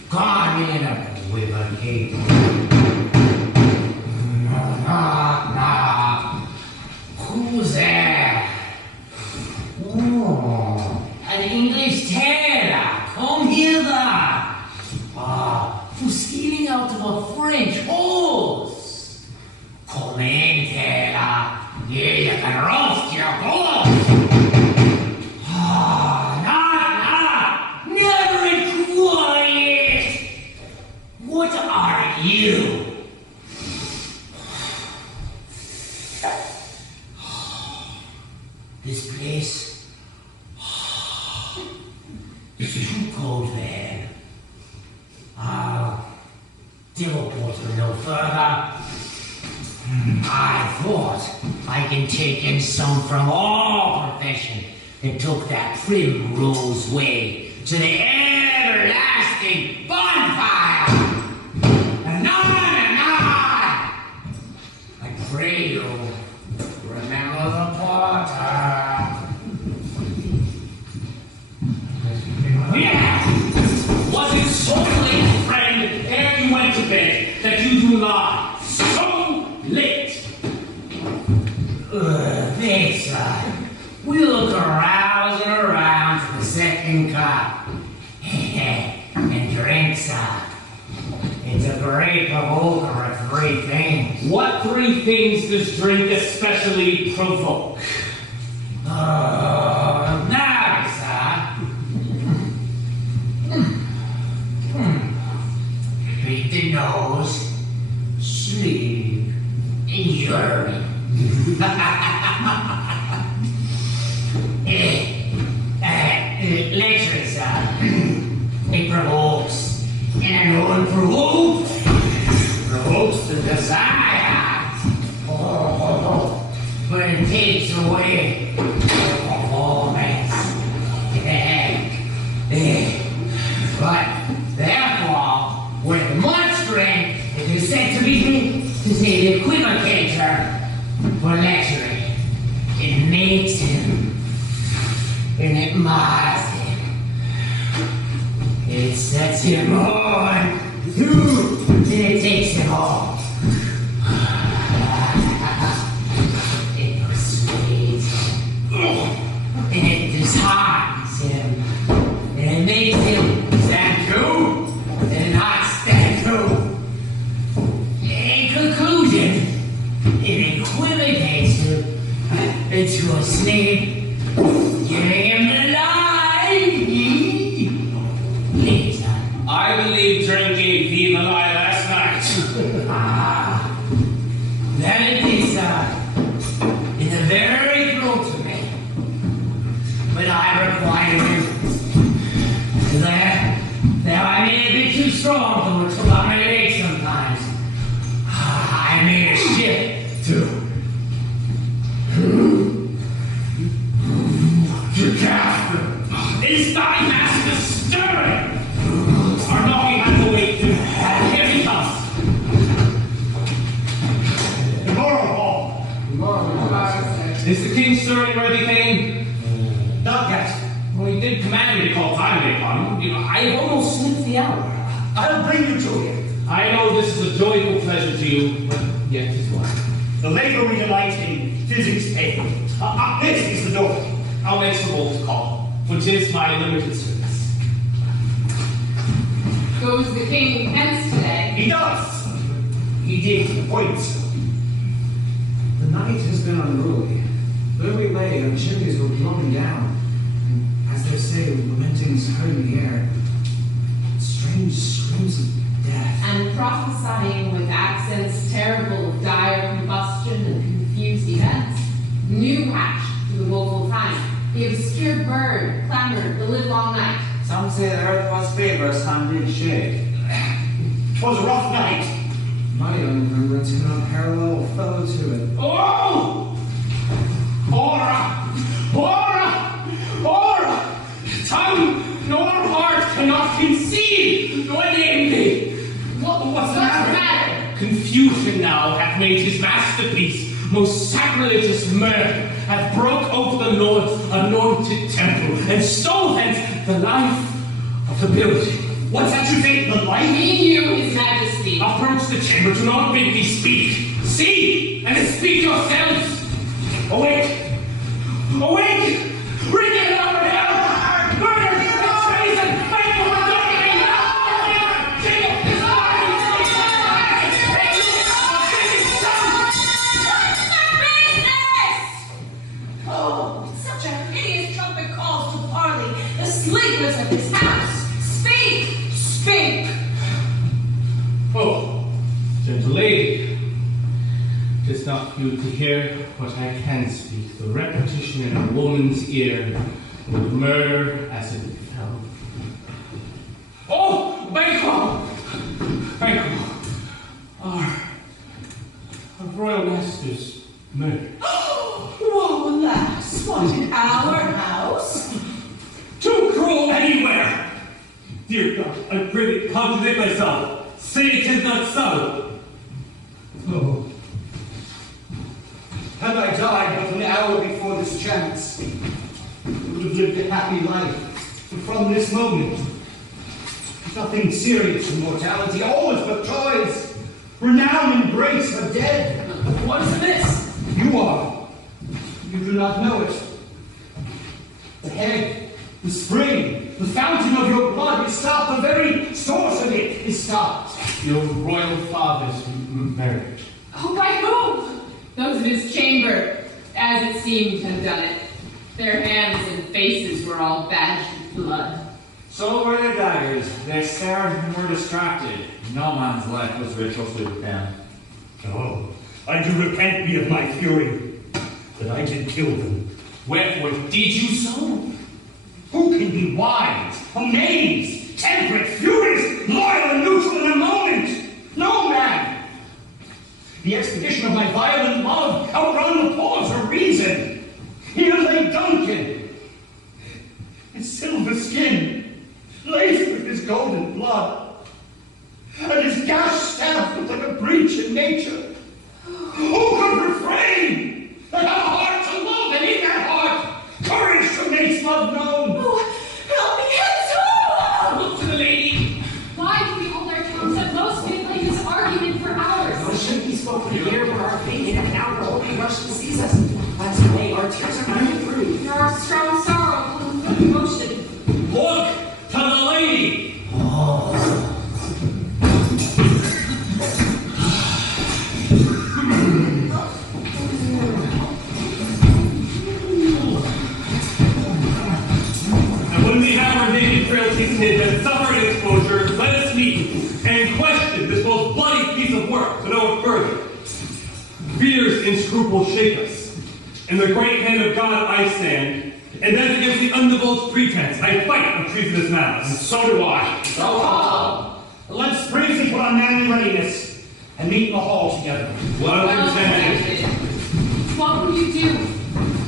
Come in, equivocate. Knock, knock. Who's there? Oh, an English tailor. Come hither. Who's stealing out of a French horse? Come in, tailor. Here you can roast your horse. Knock, never in quiet. What are you? This place is too cold, man. Teleport no further. I thought I can take in some from all profession and took that primrose way to the everlasting bonfire. And on, I pray you remember the porter. Yeah! Was it so late, friend, ere you went to bed, that you do lie? So late! Thanks, we'll carouse around to the second cup. And drink, sir. It's a great provoker of three things. What three things does drink especially provoke? Now, sir. Beat the nose, sleep, and urine. Lecture, sir. It provokes, and unprovoked provokes the desire. But it takes away the performance. But therefore, with much strength, it is said to be the equivocator for lecturing. It makes him, and it mars him. It sets him on, and it takes him off. It persuades him, and it disheartens him, and it makes him stand true, and not stand true. In conclusion, it equivocates him into a snake, giving him the lie. Later. I believe Drink gave thee the lie last night. That it is, in the very throat of me. But I require him. There I may have been too strong to pull out my legs sometimes. I made a shift to cast him. Is thy master stirring? Our knocking at the way to here he comes. Is the king stirring, worthy thane? Not yet. Well, he did command me to call time upon him. I have almost slipped the hour. I'll bring you to him. I know this is a joyful pleasure to you, but yet 'tis one. The labor we delight in, physics pay. This is the door. I'll make some bold call, for 'tis my limited service. Goes the king hence today? He does. did to the point, sir. The night has been unruly. Where we lay, our chimneys were blown down, and as they say, lamentings heard in the air. Strange screams of death. And prophesying with accents terrible of dire combustion and confused events, new hatched through the woeful time. The obscure bird clamored the livelong night. Some say the earth was favor, some did shake. 'Twas a rough night. My young remembrance cannot parallel or fellow to it. Oh! Aurora! Aurora! Aurora! Tongue nor heart cannot conceive nor name thee. What's the matter? Confusion now hath made his masterpiece. Most sacrilegious murder hath broke over the Lord's anointed temple and stole hence the life of the building. What's that you say? The life? He knew his majesty. Approach the chamber, do not bid me speak. See, and speak yourselves. Awake! Awake! Bring it up and down! Murder! Treason! Banquo and Donalbain! Oh, such a hideous trumpet calls to parley, the sleepers of his house. Speak! Speak! Oh, gentle lady, 'tis not for you to hear what I can speak. The repetition in a woman's ear would murder as it befell. Oh, Banquo! Banquo! Our royal master's murdered. Woe, alas, what in our house? Too cruel anywhere! Dear God, I pray thee, contradict myself. Say 'tis not so. Oh. Had I died but an hour before this chance, I would have lived a happy life. And from this moment, nothing serious in mortality, always but joys. Renown and grace are dead. What is this? You are. You do not know it. The head, the spring, the fountain of your blood is stopped. The very source of it is stopped. Your royal father's marriage. Oh, by whom? Those in his chamber, as it seemed, had done it. Their hands and faces were all badged with blood. So were their daggers. They stared and were distracted. No man's life was virtuously with them. Oh, I do repent me of my fury, that I did kill them. Wherefore did you so? Who can be wise, amazed, temperate, furious, loyal, and neutral in a moment? No man! The expedition of my violent love outrun the pause of reason. Here lay Duncan, his silver skin, laced with his golden blood, and his gash stabbed with like a breach in nature. Who could refrain? That had a heart to love, and in that heart, courage to make love known. Oh, help me, Hansen! Look to the lady. Why do we hold our tongues at most? We play this argument for hours. What should be spoken here where our fate in an hour only rush to seize us? As we may, our tears are not improved. There are strong sorrow and emotion. Look to the lady. And when we have our naked frailties hid and suffering exposure, let us meet and question this most bloody piece of work to know it further. Fears and scruples shake us. In the great hand of God I stand, and then against the undivulged pretense I fight of treasonous malice. And so do I. So all. Let's bravely put on manly readiness and meet in the hall together. Well intended. What will you do?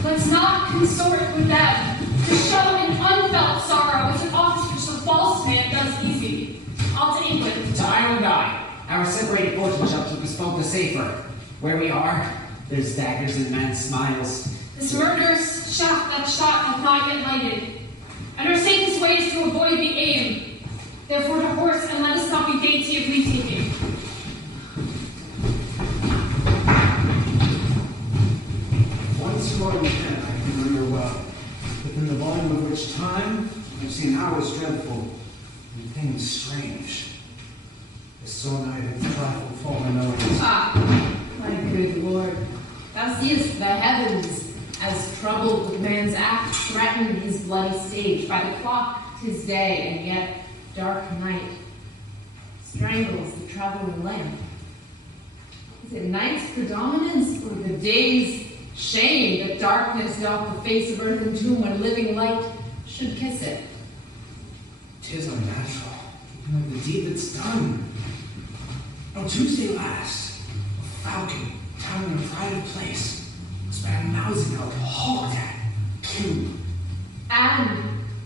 Let's not consort with them. To show an unfelt sorrow is an office which the false man does easy. All to England. To Ireland I. Our separated fortune shall keep us both the safer. Where we are, there's daggers in men's smiles. This murderous shaft that shot hath not yet lighted. And our safest way is to avoid the aim. Therefore to horse, and let us not be dainty of leave-taking. Once you are in pen, I can remember well. Within the volume of which time, I've seen hours dreadful and things strange. The sore night of trifle fallen noise, good Lord. Thou seest the heavens as troubled with man's act threaten his bloody stage. By the clock 'tis day, and yet dark night strangles the traveling lamp. Is it night's predominance, or the day's shame that darkness doth the face of earth entomb when living light should kiss it? 'Tis unnatural, like the deed that's done. On Tuesday last, a falcon down in a private place spent mousing out hawked at, killed. And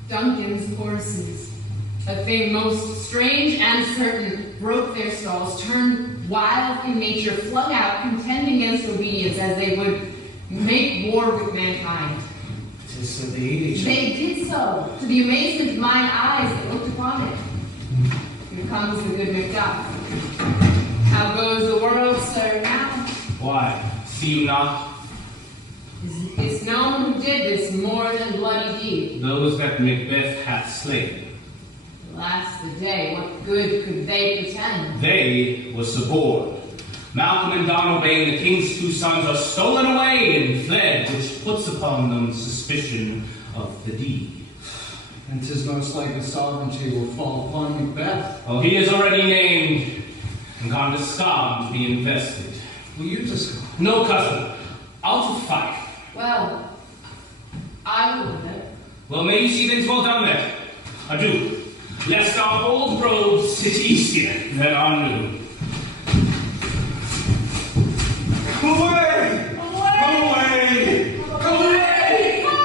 Duncan's horses, a thing most strange and certain, broke their stalls, turned wild in nature, flung out, contending against obedience as they would make war with mankind. 'Tis so they ate each other. They did so, to the amazement of mine eyes that looked upon it. Here comes the good Macduff. How goes the world, sir, now? Why, see you not? It's known who did this more than bloody deed. Those that Macbeth hath slain. Alas the day, what good could they pretend? They was suborned. Malcolm and Donalbain, the king's two sons, are stolen away and fled, which puts upon them suspicion of the deed. And 'tis most like the sovereignty will fall upon Macbeth. Oh, he is already named and gone to Scotland to be invested. Will you just go? No, cousin. I'll to fight. Well, I will with it. Well, may you see things well done there. Adieu. Lest our old roads sit easier than our new. Away! Away! Away! Away!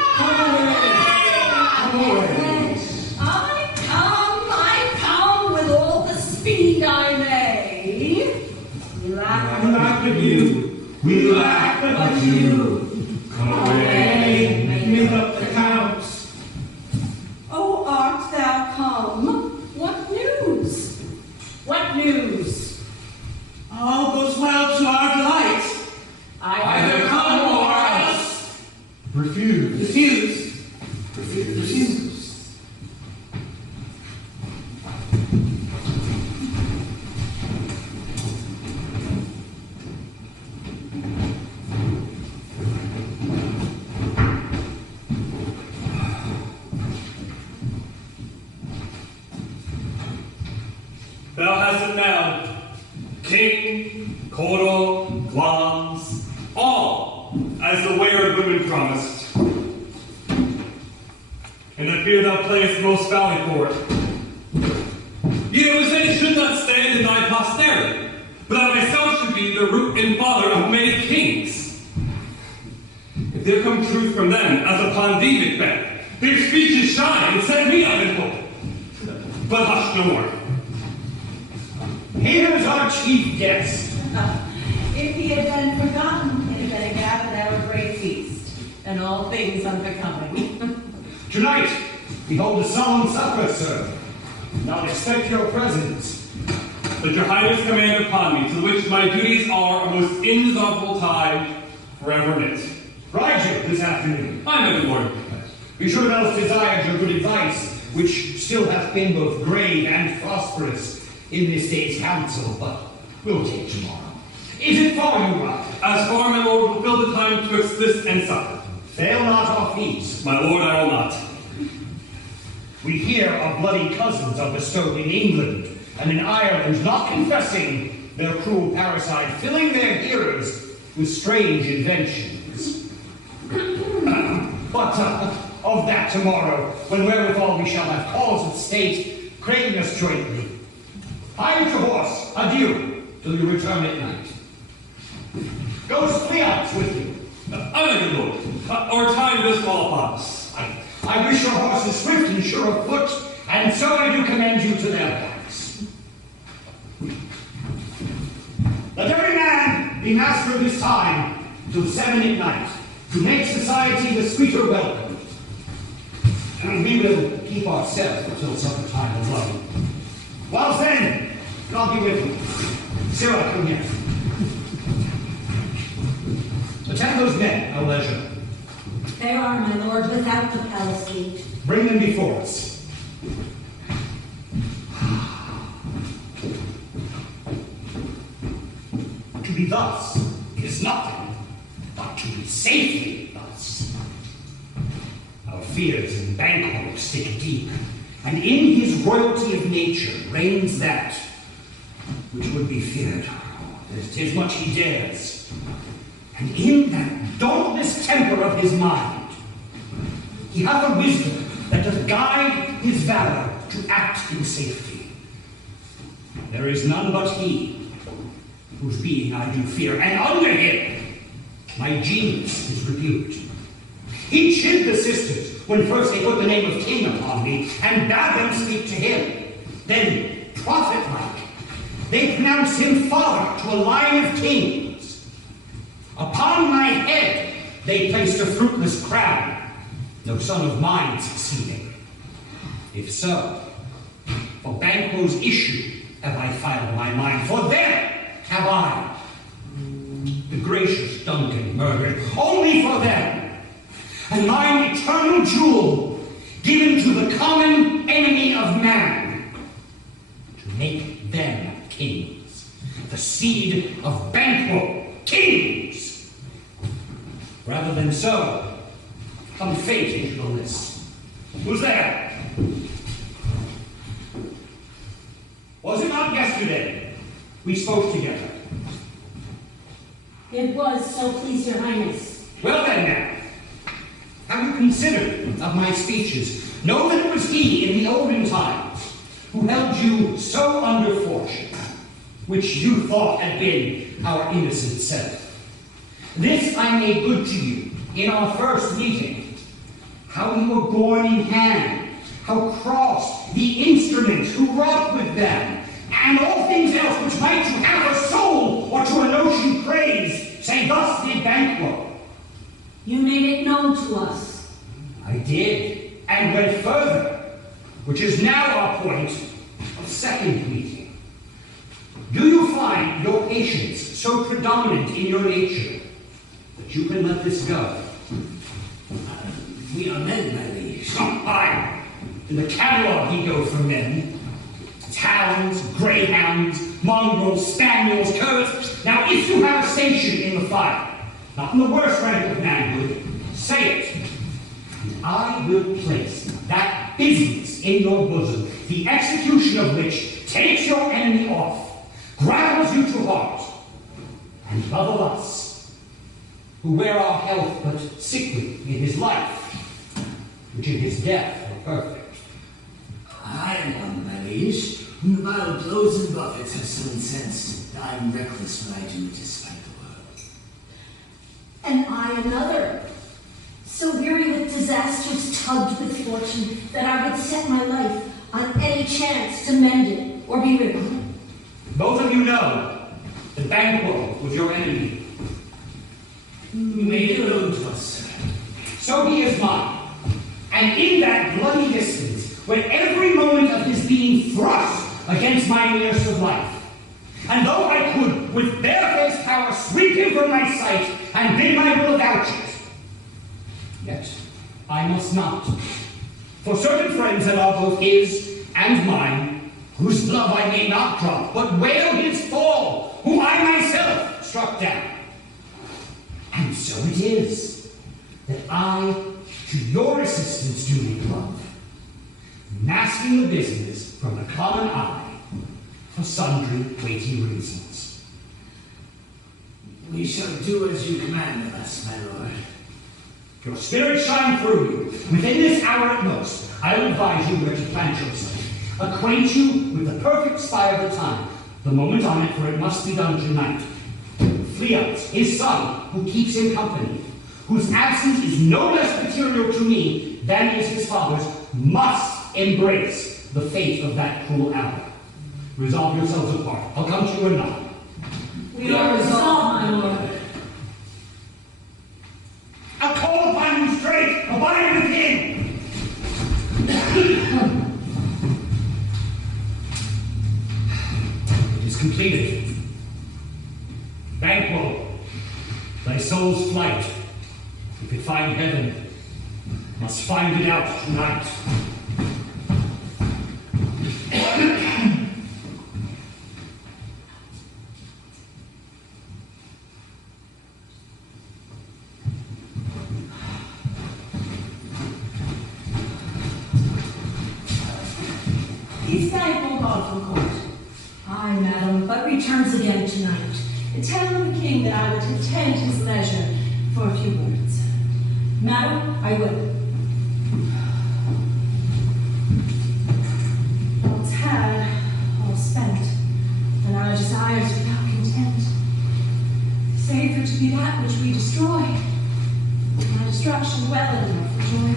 I come with all the speed I may. Lack of you, we lack but you. Come away, make up the counts. Oh, art thou come? What news? What news? All goes well to our delight. Either come or else. Refuse. Refuse. Refuse. Thou hast it now. King, Coro, Glamis, all as the weird women promised. And I fear thou playest most valley for it. Yet it was said it should not stand in thy posterity, but I myself should be the root and father of many kings. If there come truth from them, as upon thee, Macbeth, their speeches shine and set me up in hope. But hush no more. Here's our chief guest. If he had been forgotten, it had been a gap at our great feast, and all things unbecoming. Tonight, we hold a solemn supper, sir. Now expect your presence. That your highness command upon me, to which my duties are a most indissoluble tie forever knit. Ride you this afternoon. I know the Lord. You should have else desired your good advice, which still hath been both grave and prosperous in this day's council, but we'll take tomorrow. Is it for you, Rosse? As far, my lord, will fill the time twixt this and supper. Fail not our feast. My lord, I will not. We hear of bloody cousins are bestowed in England and in Ireland, not confessing their cruel parricide, filling their hearers with strange inventions. But of that tomorrow, when wherewithal we shall have cause of state, craving us jointly. Hide your horse, adieu, till you return at night. Goes Fleance with you. I beg your lord, our time does fall upon us. I wish your horses swift and sure of foot, and so I do commend you to their backs. Let every man be master of his time till 7 at night, to make society the sweeter welcome. And we will keep ourselves until supper time alone. Well then, I'll be with you. Sarah, come here. Attend those men, at leisure. There are, my lord, without the palace gate. Bring them before us. To be thus is nothing but to be safely thus. Our fears in Banquo stick deep, and in his royalty of nature reigns that which would be feared. 'Tis much he dares, and in that dauntless temper of his mind, he hath a wisdom that doth guide his valor to act in safety. There is none but he, whose being I do fear, and under him my genius is rebuked. He chid the sisters when first they put the name of king upon me, and bade them speak to him. Then, prophet-like, they pronounced him father to a line of kings. Upon my head they placed a fruitless crown, no son of mine succeeding. If so, for Banquo's issue have I filed my mind, for them have I the gracious Duncan murdered, only for them, and mine eternal jewel given to the common enemy of man, to make them kings, the seed of Banquo, kings. Rather than so, come fate into the list. Who's there? Was it not yesterday we spoke together? It was, so please your highness. Well then now, have you considered of my speeches? Know that it was he in the olden times who held you so under fortune, which you thought had been our innocent self. This I made good to you in our first meeting, how you were borne in hand, how crossed the instruments who wrought with them, and all things else which might to have a soul or to a notion praise, say thus did Banquo. You made it known to us. I did, and went further, which is now our point of second meeting. Do you find your patience so predominant in your nature that you can let this go? We are men, my liege. Aye. In the catalogue he goes for men. It's hounds, greyhounds, mongrels, spaniels, curs. Now, if you have a station in the fire, not in the worst rank of manhood, say it. And I will place that business in your bosom, the execution of which takes your enemy off, gravels you to heart, and love of us, who wear our health but sickly in his life, which in his death are perfect. I am one, my liege, whom the vile blows and buffets have so incensed that I am reckless when I do despite the world. And I another, so weary with disasters, tugged with fortune, that I would set my life on any chance to mend it or be rid of it. Both of you know that Banquo was your enemy. You made it known to us, sir. So he is mine. And in that bloody distance, when every moment of his being thrust against my nearest of life, and though I could with barefaced power sweep him from my sight and bid my will avouch it, yet I must not. For certain friends that are both his and mine, whose love I may not drop, but wail his fall, whom I myself struck down. And so it is that I to your assistance do make love, masking the business from the common eye for sundry weighty reasons. We shall do as you command us, my lord. Your spirit shine through you. Within this hour at most, I will advise you where to plant yourself. Acquaint you with the perfect spy of the time, the moment on it, for it must be done tonight. Fleance, his son, who keeps him company, whose absence is no less material to me than is his father's, must embrace the fate of that cruel hour. Resolve yourselves apart. I'll come to you anon. We are resolved, my lord. I'll call upon you straight. Abide within. It is completed. Banquo, thy soul's flight, if it find heaven, must find it out tonight. Is Banquo gone from court? Aye, madam, but returns again tonight. Tell the king that I would attend his leisure for a few words. Madam, I will. All had, all spent, and our desires without content. Save her to be that which we destroy. My destruction well enough for joy.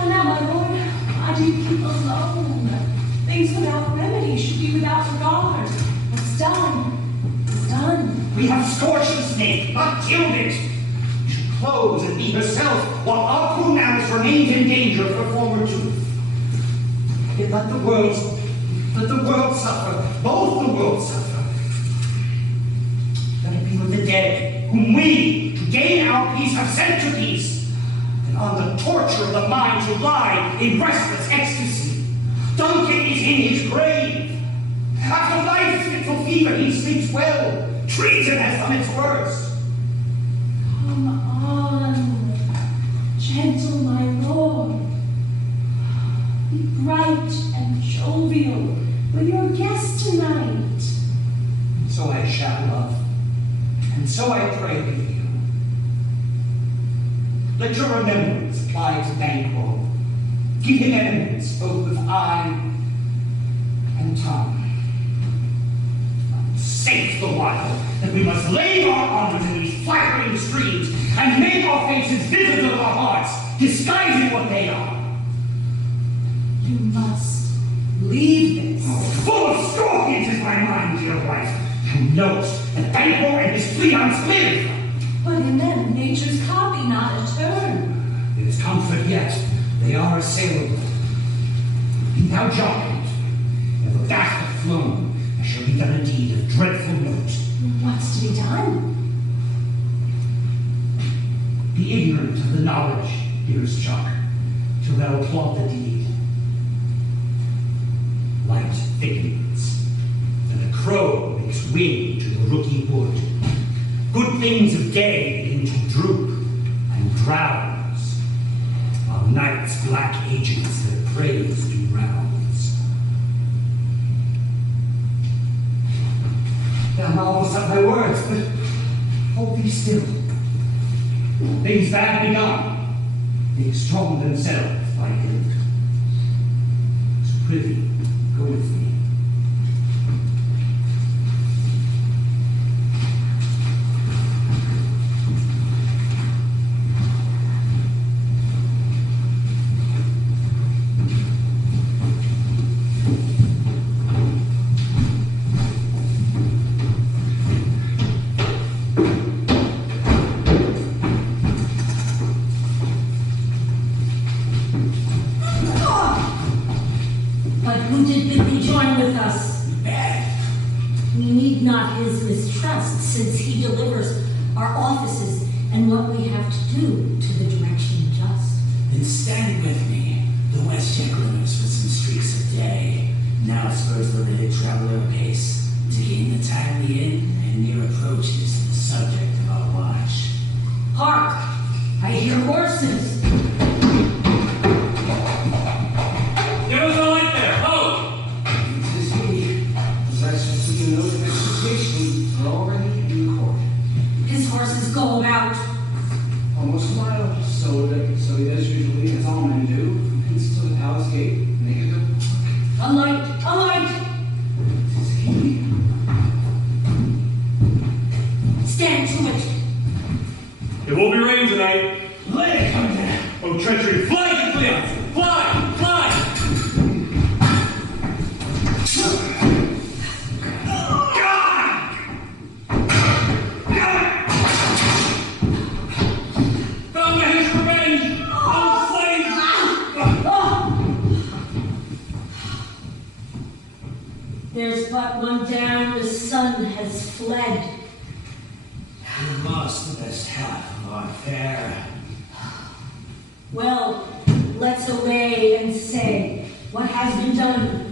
And now, my lord, why do you keep alone? Things without remedy should be without regard. What's done is done. We have scorched the snake, not killed it. She should close and be herself, while our poor Alice remains in danger of her former truth. Yet let the world suffer, both the worlds suffer. Let it be with the dead, whom we, to gain our peace, have sent to peace, and on the torture of the mind to lie in restless ecstasy. Duncan is in his grave. After life's fitful fever, he sleeps well. Treason has done its worst. Come on, gentle my lord. Be bright and jovial with your guest tonight. So I shall love, and so I pray with you. Let your remembrance apply to Banquo. Give him eminence both with eye and tongue. Safe the while that we must lay our honors in these flattering streams and make our faces visitors of our hearts, disguising what they are. You must leave this. Full of scorpions is my mind, dear wife. You know that Banquo and his Fleance live. But in them, nature's copy, not a turn. There is comfort yet. They are assailable. Be thou jocund, and the bastard flown, I shall be done a deed of dreadful note. What's to be done? Be ignorant of the knowledge, dearest Jock, till thou applaud the deed. Light thickens, and the crow makes wing to the rooky wood. Good things of day begin to droop and drowse, while night's black agents their praise do rounds. Thou marvelst at my words, but hold thee still. Things bad begun, being strong themselves by guilt. So prithee, go with me. Since he delivers our offices and what we have to do to the direction just. Then stand with me. The West check limits for some streaks of day. Now spurs the limited traveler apace to gain the timely in and near approaches to the subject of our watch. Hark! I hear horses. Give us a light there. Ho! It is he. As I should see a note of exhortation are already in the court. His horses go about. Almost a mile, so he does usually, as all men do, from hence to the palace gate, and they get to work. A light! A light! It is he. Stand to it. It will be raining tonight. Let it come down. Oh, treachery! Fly, to Fleance! Fly! Fly! Found his revenge! Oh, There's but one down. The sun has fled. We lost the best half of our fare. Well, let's away and say what has been done.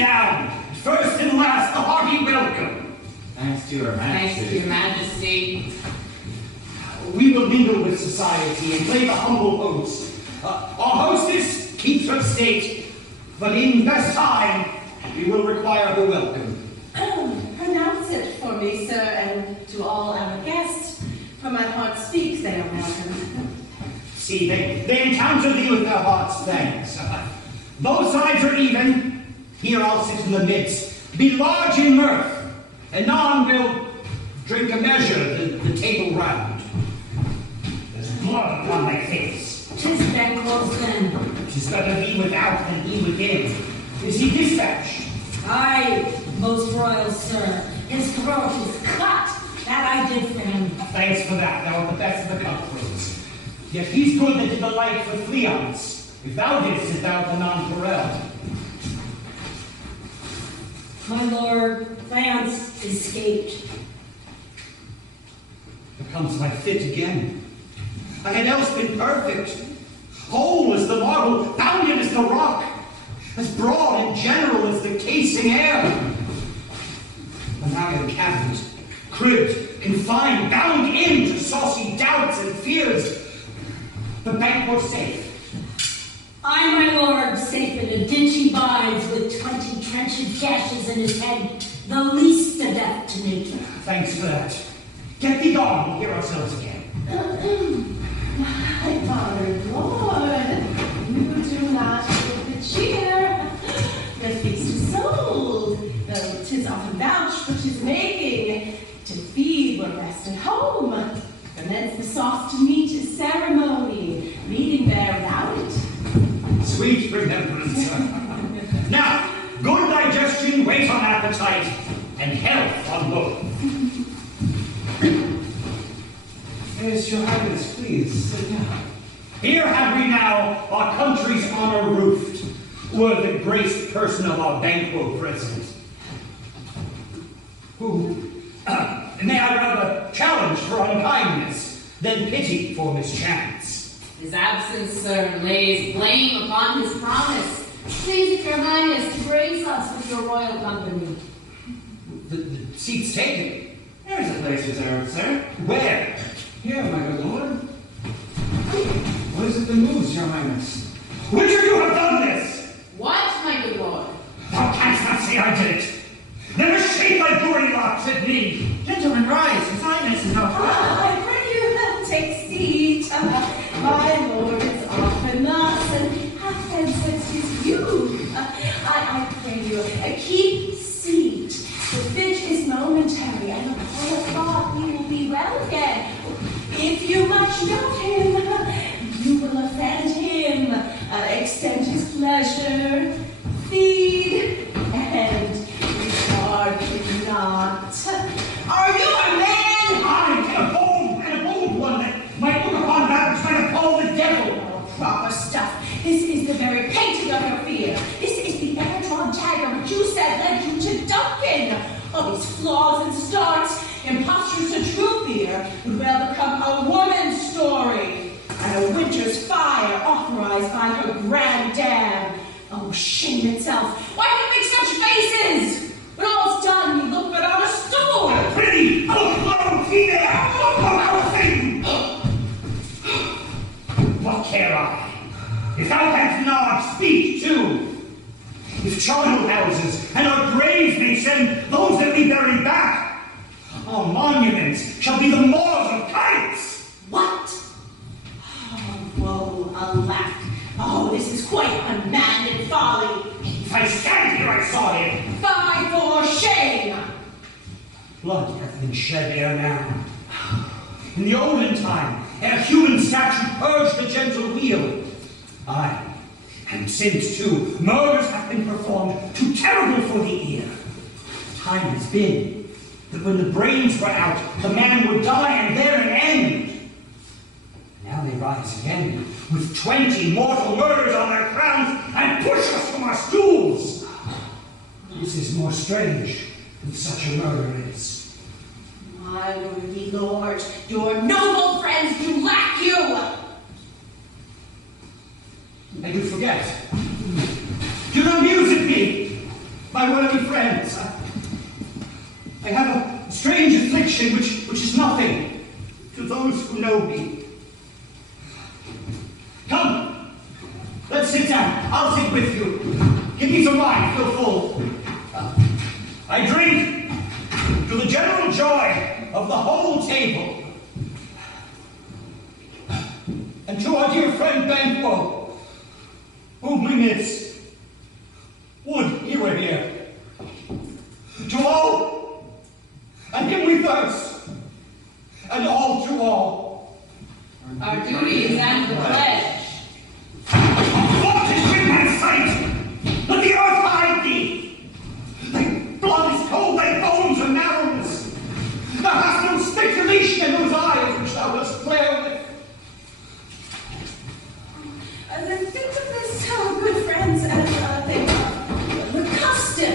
down. First and last, a hearty welcome. Thanks to your Thanks to your majesty. majesty. We will mingle with society and play the humble host. Our hostess keeps her state, but in this time, we will require her welcome. Pronounce it for me, sir, and to all our guests. For my heart speaks, they are welcome. See, they encounter thee with their hearts' thanks. Both sides are even. Here I'll sit in the midst, be large in mirth, and none will drink a measure, the table round. There's blood upon my face. 'Tis Banquo's then. 'Tis better be without than be within. Is he dispatched? Aye, most royal sir. His throat is cut. That I did for him. Thanks for that, thou art the best of the cutthroats. Yet he's good that did the like for Fleance. If thou didst, it thou the nonpareil. My lord, Fleance escaped. Here comes my fit again. I had else been perfect. Whole as the marble, bounded as the rock, as broad and general as the casing air. But now I am cabined, cribbed, confined, bound in to saucy doubts and fears. The Banquo safe. I, my lord, safe in a ditch he bides with 20 trenched gashes in his head, the least a death to nature. Thanks for that. Get thee gone, we'll hear ourselves again. My father, Lord, you do not give the cheer. Your feast is sold, though 'tis often vouched for 'tis making. To feed were best at home. Commence the soft meat ceremony, leading there without it. Sweet remembrance. Now, good digestion, wait on appetite, and health on both. Yes, your highness, please, sit down. Here have we now our country's honor roofed, were the graced person of our Banquo present. Who, may I rather challenge for unkindness than pity for mischance. His absence, sir, lays blame upon his promise. Please, your highness, to grace us with your royal company. The seat's taken. There's a place reserved, sir. Where? Here, my good lord. What is it that moves, your highness? Which of you have done this? What, my good lord? Thou canst not say I did it. Never shake thy gory locks at me. Gentlemen, rise. His highness is not I pray you take seat. My lord is often thus, and hath been since his youth. I pray you, keep seat. The fit is momentary, and upon a thought we will be well again. If you much doubt him, you will offend him. Extend his pleasure, feed, and regard him not. Are you a man? I, a bold one that might look upon that which might appall the devil. Oh, proper stuff. This is the very painting of your fear. This is the ever-drawn dagger which you said led you to Duncan. All these flaws and starts, impostures to true fear, would well become a woman's story, and a winter's fire authorized by her grand dam. Oh, shame itself! Why do you make such faces? When all's done, you look but on a stool. Pretty, outgrown female, outgrown thing. What care I? If thou canst nod, speak too. If charnel houses and our graves may send those that we bury back, our monuments shall be the moors of kites. What? Oh, woe, alack. Oh, this is quite unmanned folly. If I stand here, I saw him. Fie for shame! Blood hath been shed ere now. In the olden time, ere human statute purged the gentle wheel. Aye, and since too, murders have been performed too terrible for the ear. Time has been that when the brains were out, the man would die and there an end. Now they rise again with 20 mortal murders on their crowns and push us from our stools. This is more strange than such a murder is. My worthy lord, your noble friends do lack you! I do forget. Do not muse at me. my worthy friends, I have a strange affliction which is nothing to those who know me. Come, let's sit down. I'll sit with you. Give me some wine, feel full. I drink to the general joy of the whole table. And to our dear friend Banquo, whom we miss. Would he were here. To all, and him we thirst, and all to all. Our duty is at the pledge. What is with my sight? Let the earth hide thee. Thy blood is cold, thy bones are narrowness. Thou hast no speculation in those eyes which thou dost flare with. Think of this, good friends, as the custom.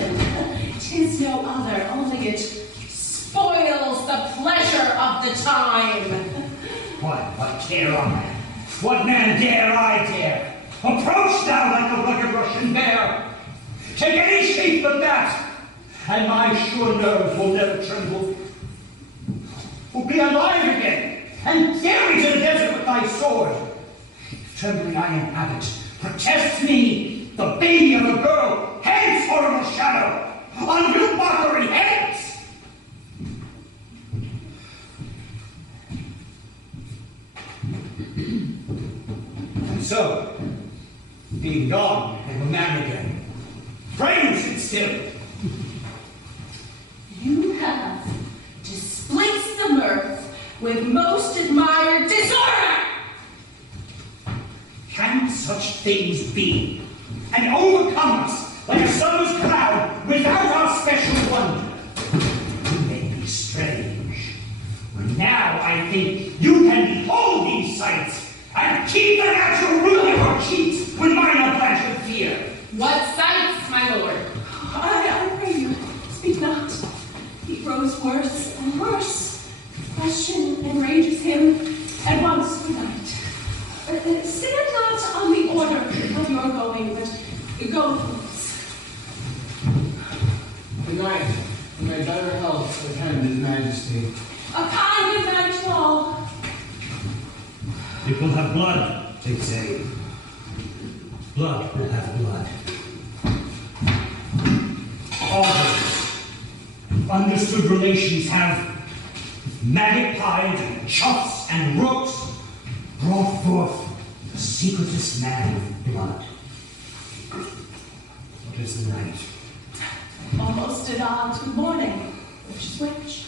'Tis no other, only it spoils the pleasure of the time. What dare I? What man dare I dare? Approach thou like a rugged Russian bear. Take any shape but that, and my sure nerves will never tremble. Will be alive again, and carry to the desert with thy sword. Trembling I inhabit, protest me, the baby of a girl, hence, horrible shadow, on your mockery, hence! And so, being gone, I am a man again. Pray sit still. You have displaced the mirth with most admired disorder. Can such things be, and overcome us like a summer's cloud without our special wonder? You may be strange, but now I think you can behold these sights and keep the natural rule of your cheeks when mine are blanched with fear. What sights, my lord? I pray you, speak not. He grows worse and worse. Question enrages him at once good night. Stand not on the order of your going, but go, please. Good night, and may better health attend His Majesty. A kind good night to all. It will have blood, they say. Blood will have blood. All understood relations have magpies and choughs and rooks brought forth the secretest man of blood. What is the night? Almost at odds with morning. Which is which?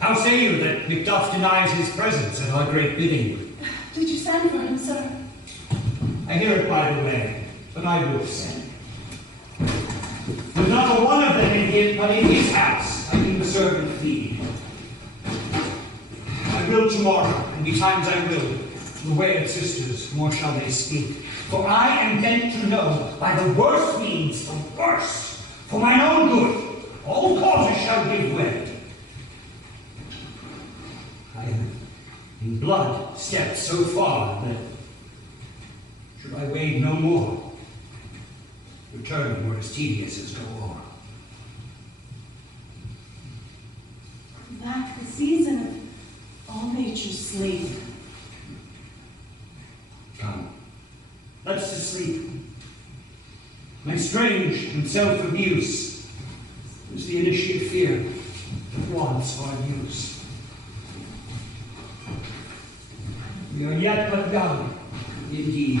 How say you that Macduff denies his presence at our great bidding? Did you send for him, sir? I hear it by the way, but I will send. There's not a one of them in here, but in his house I keep a servant feed. I will tomorrow, and betimes I will. The way of sisters, more shall they speak. For I am bent to know, by the worst means, the worst, for mine own good, all causes shall give way. I am in blood stepped so far that, should I wade no more, returning were as tedious as go o'er. Back the season of all nature's sleep. Come, let's to sleep. My strange and self-abuse is the initiate fear that wants our use. We are yet but young, indeed.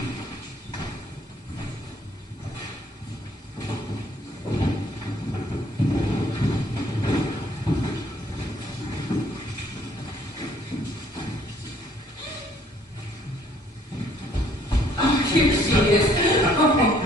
Oh, here she is. Oh.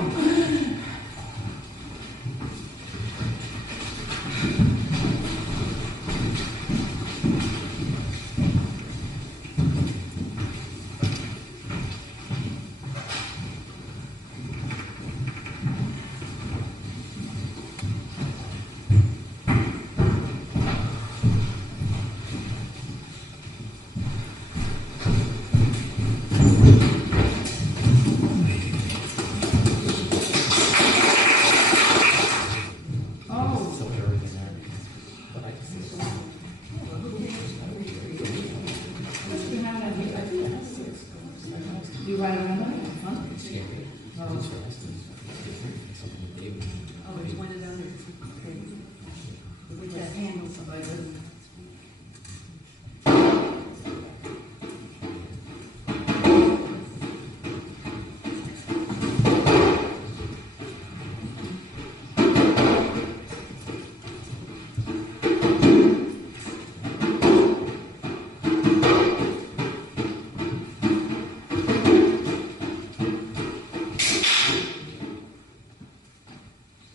Oh, there's one down there. With that handle somebody doesn't.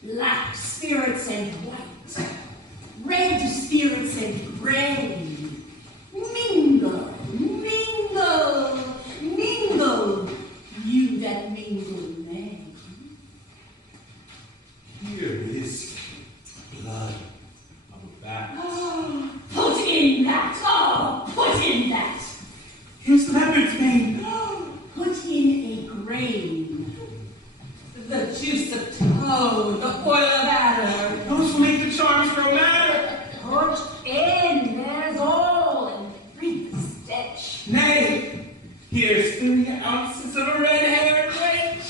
Black spirits and white, red spirits and gray. Mingle, mingle, mingle, you that mingle may. Here is blood of a bat. Oh, put in that, oh, put in that. Here's leopard's mane. Put in a grain. The juice of toad, the oil of adder. Those will make the charms grow madder. Put in, there's all, and breathe the stench. Nay, here's 3 ounces of a red-haired wench.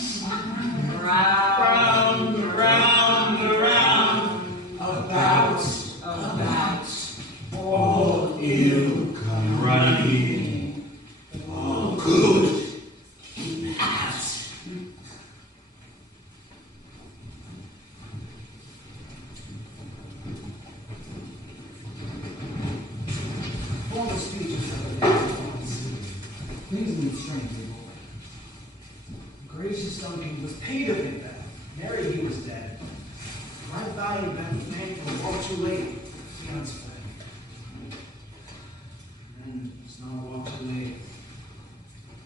Round, Round, about, all ill come running, all good in hat. All the speeches of the day pleased me strangely, boy. Gracious Duncan was paid of it that Mary he was dead. Right by him back with Banquo, walked too late. Fleance fled. And then it's not a walk too late.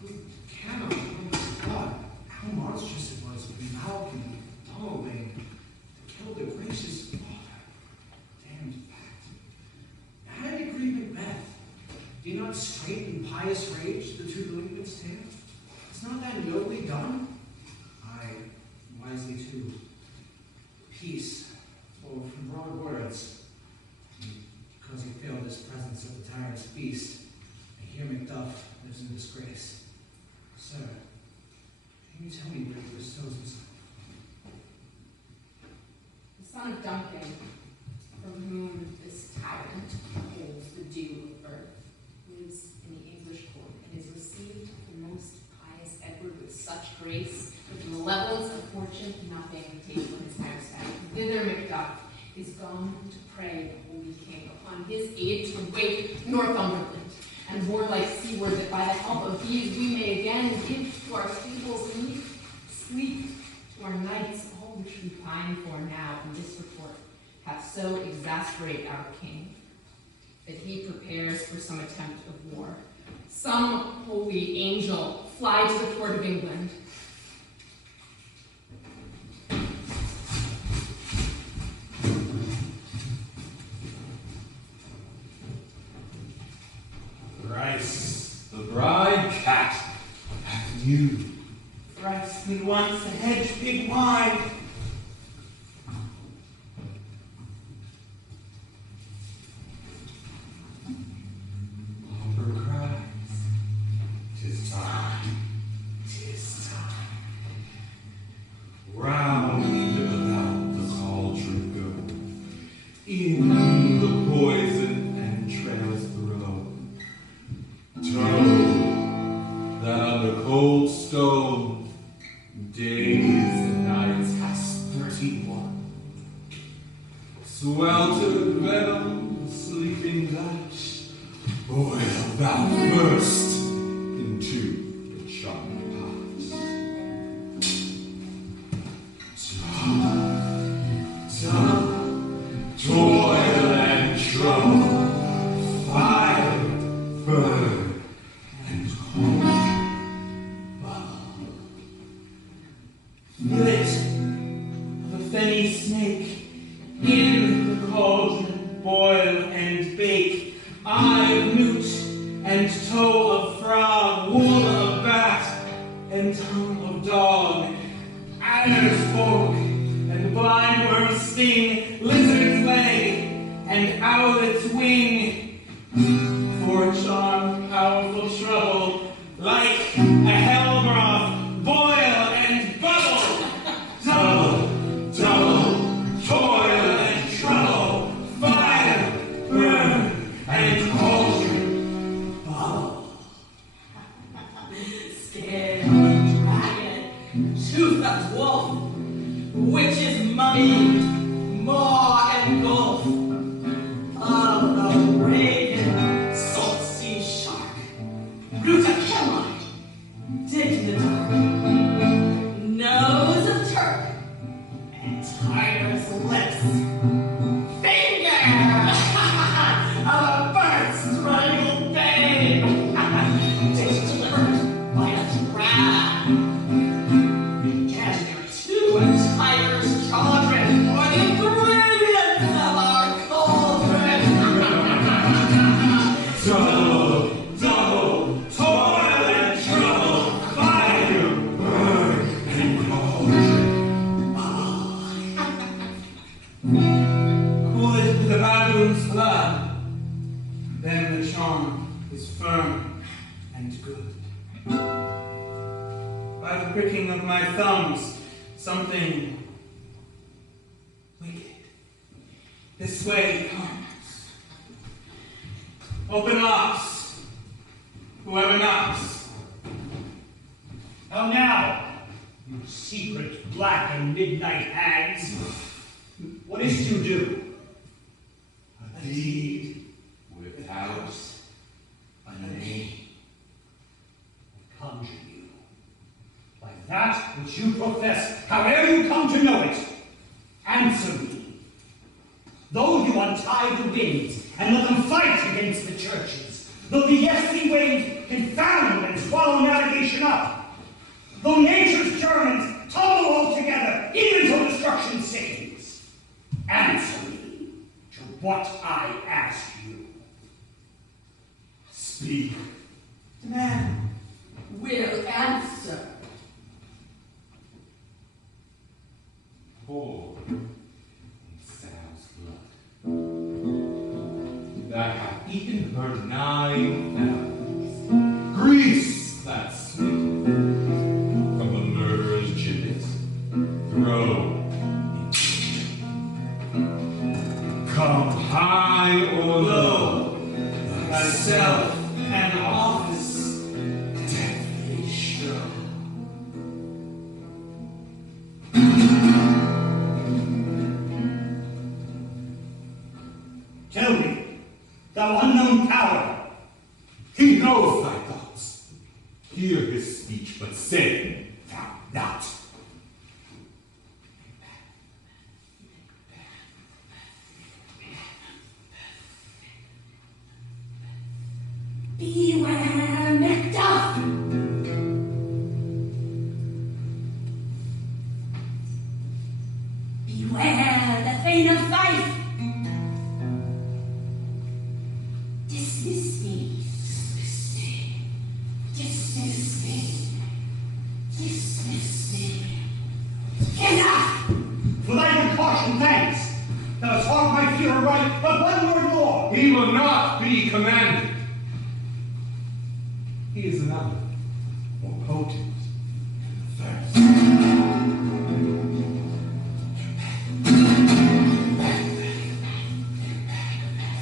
Who cannot remember God how monstrous it was when Malcolm and Donalbain killed their gracious father. Damned fact. Had it grieved Macbeth, did not straight and pious rage the two delinquents' tale? Is not that nobly done? Aye, wisely too. Peace, or from broad words, because he failed his presence at the tyrant's feast, and here Macduff lives in disgrace. Sir, can you tell me where he bestows himself? The son of Duncan, from whom this tyrant holds the dew of earth, lives in the English court and is received the most pious Edward with such grace, with the malevolence of fortune, nothing takes from his higher staff. Thither Macduff is gone to pray the holy king upon his aid to wake Northumberland, and warlike Seward, that by the help of these we may again give to our stables sleep to our knights, all which we pine for now in this report hath so exasperate our king, that he prepares for some attempt of war. Some holy angel fly to the court of England. Reiss, the bride cat, hath new. Thrice and once a hedge pig wide. Harper cries, 'tis time, 'tis time. Round about the cauldron go, in the poison entrails throw. Toad, that on the cold stone, days and nights has 31. Sweltered venom, sleeping Dutch, boil thou first into the charmed pot. Toil and trouble, fire, burn, and cold. Fillet of a fenny snake, in the cauldron boil and bake. Eye of newt and toe of frog, wool of bat and tongue of dog, adder's fork and blindworm's sting, lizard's leg and owlet's wing. For a charm, powerful trouble, like a hell broth, and wolf, which is money, maw, and gulf. Of the raven, salt sea shark, root of hemlock, dig in the dark, nose of Turk, and tiger's lips, finger of a bird strangled babe, dish delivered by a crab, and there too a tiger's children, or the ingredients of our cauldron. Trouble, double, toil and trouble, fire, burn, and cold. Cool it with the baboon's blood, then the charm is firm and good. By the pricking of my thumbs, something wicked this way comes. Open locks, whoever knocks. How now, you secret black and midnight hags? What is to do? A deed without a name. Conjure you. By that which you profess, however you come to know it, answer me. Though you untie the winds and let them fight against the churches, though the Yesti waves confound and swallow navigation up, though nature's Germans tumble all together, even till destruction sings, answer me to what I ask you. Speak. The man will answer. Pour in Sal's blood, that hath eaten her 9 fellows. Grease that sweet from the murderer's gibbet, throw come high or low, Thyself and office, deathly show. Tell me, thou unknown power, he knows thy thoughts. Hear his speech, but say thou not. Beware, Macduff! Beware the Thane of Fife! Dismiss me. Dismiss me. Dismiss me. Enough! for thy good caution, thanks. Thou hast taught my fear aright, but one word more. He will not be commanded. He is another, more potent than the first.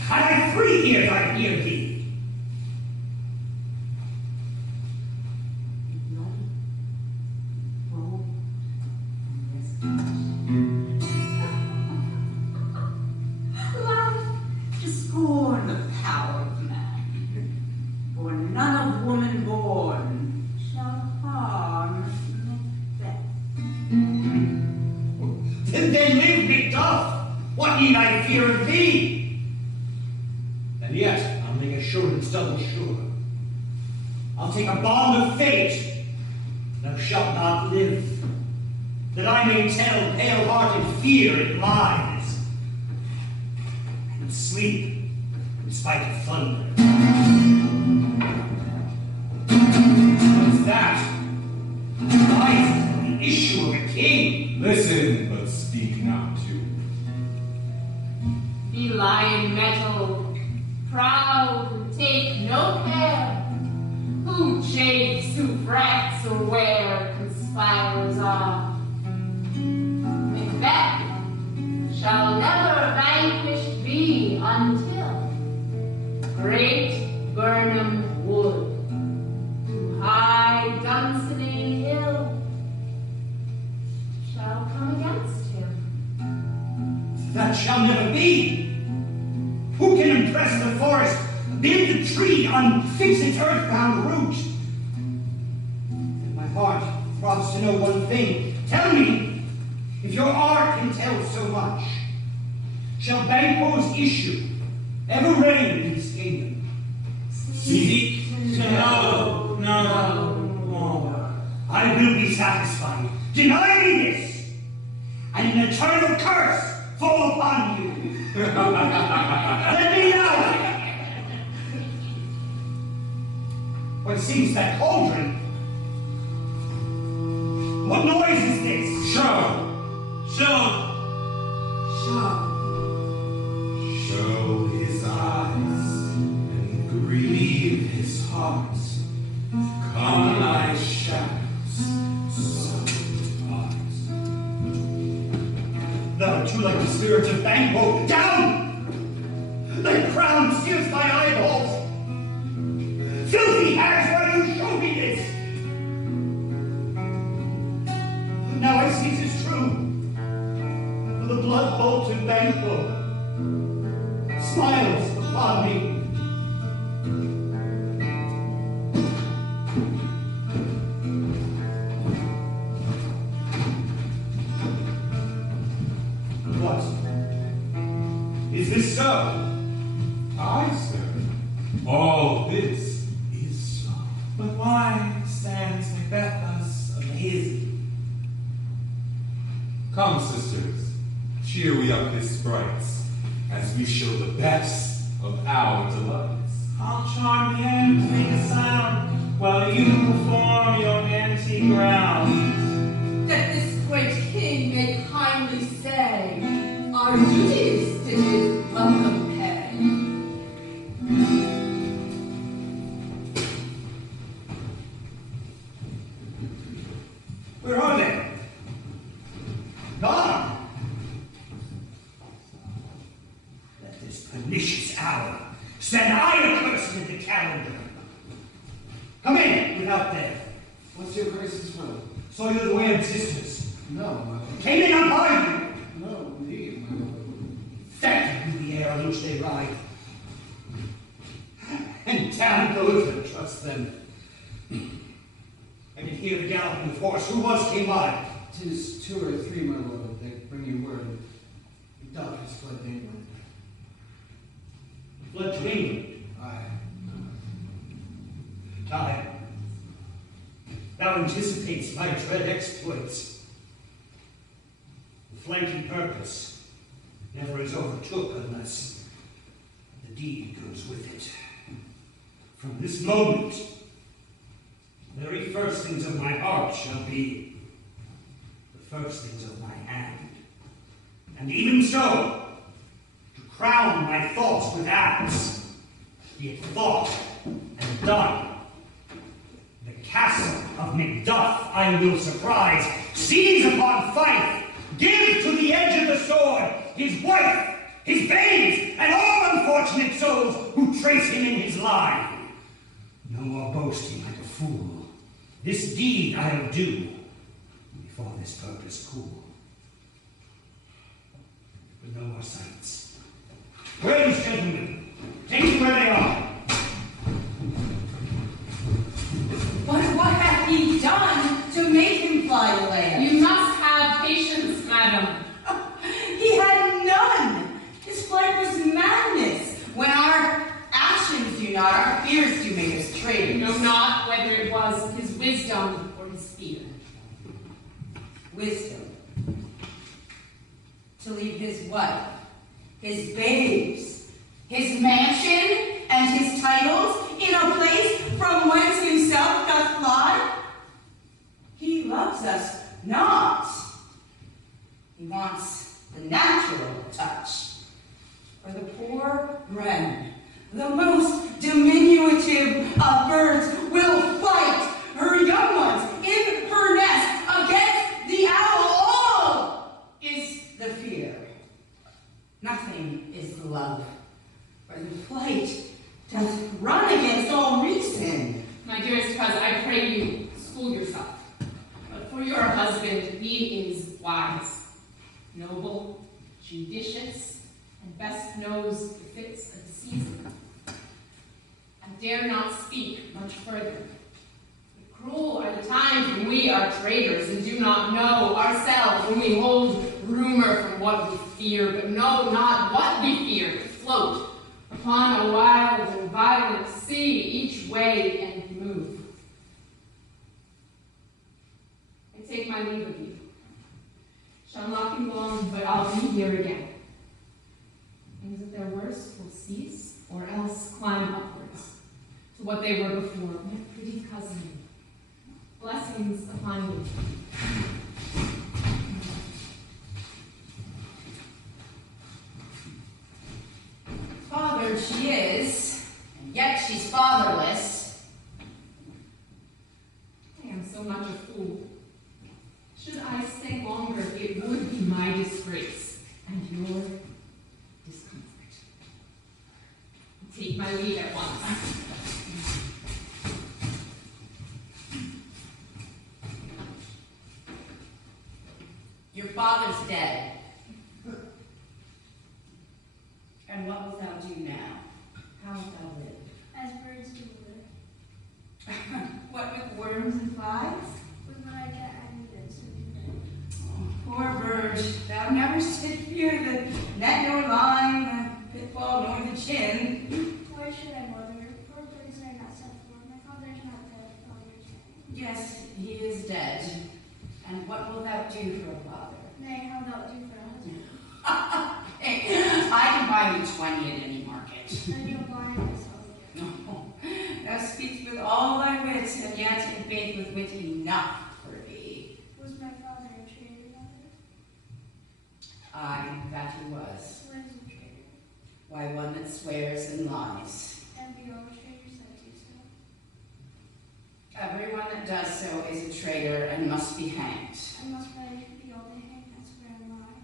Had I 3 ears, I'd hear thee. Laugh to scorn the power of man, for none of woman born shall harm Macbeth. Then live, Macduff. What need I fear of thee? And yet, I'll make assurance double sure. I'll take a bond of fate. Thou shalt not live, that I may tell pale-hearted fear it lies, and sleep in spite of thunder. What's that? Lies the issue of a king. Listen, but speak not too. Be lion metal, proud and take no care. Who chafes, who frets, or where conspirers are. Macbeth shall never vanquished be until great Burnham Wood to high Dunsinane Hill That shall never be. Who can impress the forest, bid the tree unfix its earthbound root? And my heart throbs to know one thing. Tell me, if your art can tell so much, shall Banquo's issue ever reign in this kingdom? Seek to know no more. I will be satisfied. Deny me this, and an eternal curse fall upon you. Let me know. What seems that cauldron? What noise is this? Show. Show his eyes and grieve his heart. Come like shadows, so depart. Thou art too like the spirit of Banquo. Down! Thy crown sears my eyeballs. Filthy hags, why do you show me this? Now I see 'tis true. For the blood bolt in Banquo smiles upon me. What? Is this so? Aye, sir. All this is so. But why stands Macbeth thus amazing? Come, sisters, cheer we up his sprites, as we show the best of our delights. I'll charm the air to make a sound while you perform your antique rounds. That this great king may kindly say, our duties did his welcome pay. Where are they? Gone! Let this pernicious hour stand I accursed in the calendar. Come in, without there. What's your grace's will? Saw you the way of sisters. No, my lord. Came in on by you. No, indeed, my lord. Thank you, the air on which they ride. And damn those that trust them. I did hear the galloping of horse. Who came by? 'Tis 2 or 3, my lord. They bring you word. Macduff has fled to England. Fled to England. Aye. Time. Thou anticipates my dread exploits. The flanking purpose never is overtook unless the deed goes with it. From this moment, the very first things of my heart shall be the first things of my hand. And even so, to crown my thoughts with acts, be it thought and done, the castle of Macduff I will surprise, seize upon Fife, give to the edge of the sword his wife, his babes, and all unfortunate souls who trace him in his line. No more boasting like a fool. This deed I'll do before this purpose cool. But no more sights. Where these gentlemen? Take them where they are. What hath he done to make him fly away? You must have patience, madam. He had none. His flight was madness. When our actions do not, our fears do make us traitors. You know not whether it was his wisdom or his fear. Wisdom. To leave his wife, his babes, his mansion, and his titles in a place from whence himself doth fly? He loves us not. He wants the natural touch. For the poor wren, the most diminutive of birds, will fight her young ones in her nest against the owl. All is the fear. Nothing is the love. For the flight doth run against all reason. My dearest cousin, I pray you, school yourself. But for your husband, he is wise, noble, judicious, and best knows the fits of the season. I dare not speak much further. Cruel are the times when we are traitors and do not know ourselves, when we hold rumor from what we fear, but know not what we fear, but float upon a wild and violent sea, each way and move. I take my leave of you. Shall not be long, but I'll be here again. Things of their worst will cease, or else climb upwards to what they were before, my pretty cousin. Blessings upon you. Fathered she is, and yet she's fatherless. I am so much a fool. Should I stay longer, it would be my disgrace and your discomfort. Take my leave at once. Your father's dead. And what wilt thou do now? How wilt thou live? As birds do live. What, with worms and flies? With what I get, I need it, so do Oh, poor bird, thou never did fear the net nor line, the pitfall nor the chin. Why should I bother? Poor birds are not set for. My father is not dead, father's dead. Yes, he is dead. And what wilt thou do for a father? Nay, how thou do for a husband? I can buy you 20 at any market. And you'll buy myself again. No, thou speaks with all thy wit, and yet in faith with wit enough for thee. Was my father a traitor, mother? Aye, that he was. What is a traitor? Why, one that swears and lies. And be all traitors that do so. Everyone that does so is a traitor and must be hanged. And must I be all the hang that swear and lie?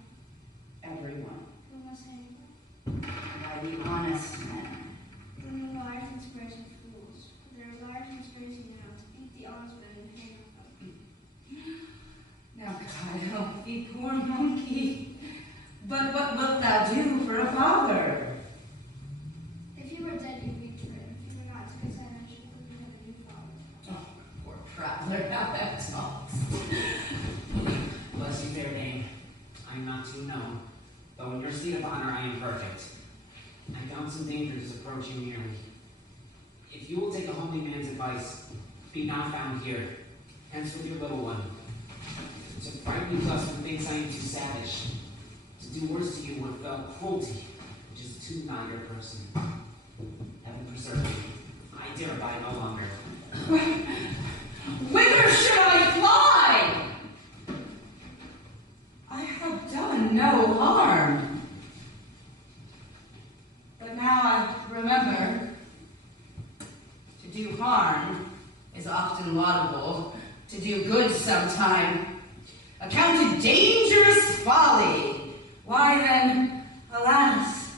Everyone. Who must hang them? Why, the honest men. Then the liars and swears are fools. For there are liars and swears enow to beat the honest men and hang them. Now, God help thee, poor monkey. But what wilt thou do for a father? If you were dead, you'd be traitor. If you were not, to his side, I should believe you have a new father. Oh, poor prattler, how that talks. Bless you, fair dame. I'm not to know, though in your seat of honor I am perfect. I found some dangers approaching near me. If you will take a homely man's advice, be not found here, hence with your little one. To frighten you thus with things I am too savage. To do worse to you with cruelty, which is too nigh your person. Heaven preserve me. I dare abide no longer. Whither should I fly? I have done no harm. But now I remember, to do harm is often laudable, to do good sometime accounted dangerous folly. Why then, alas,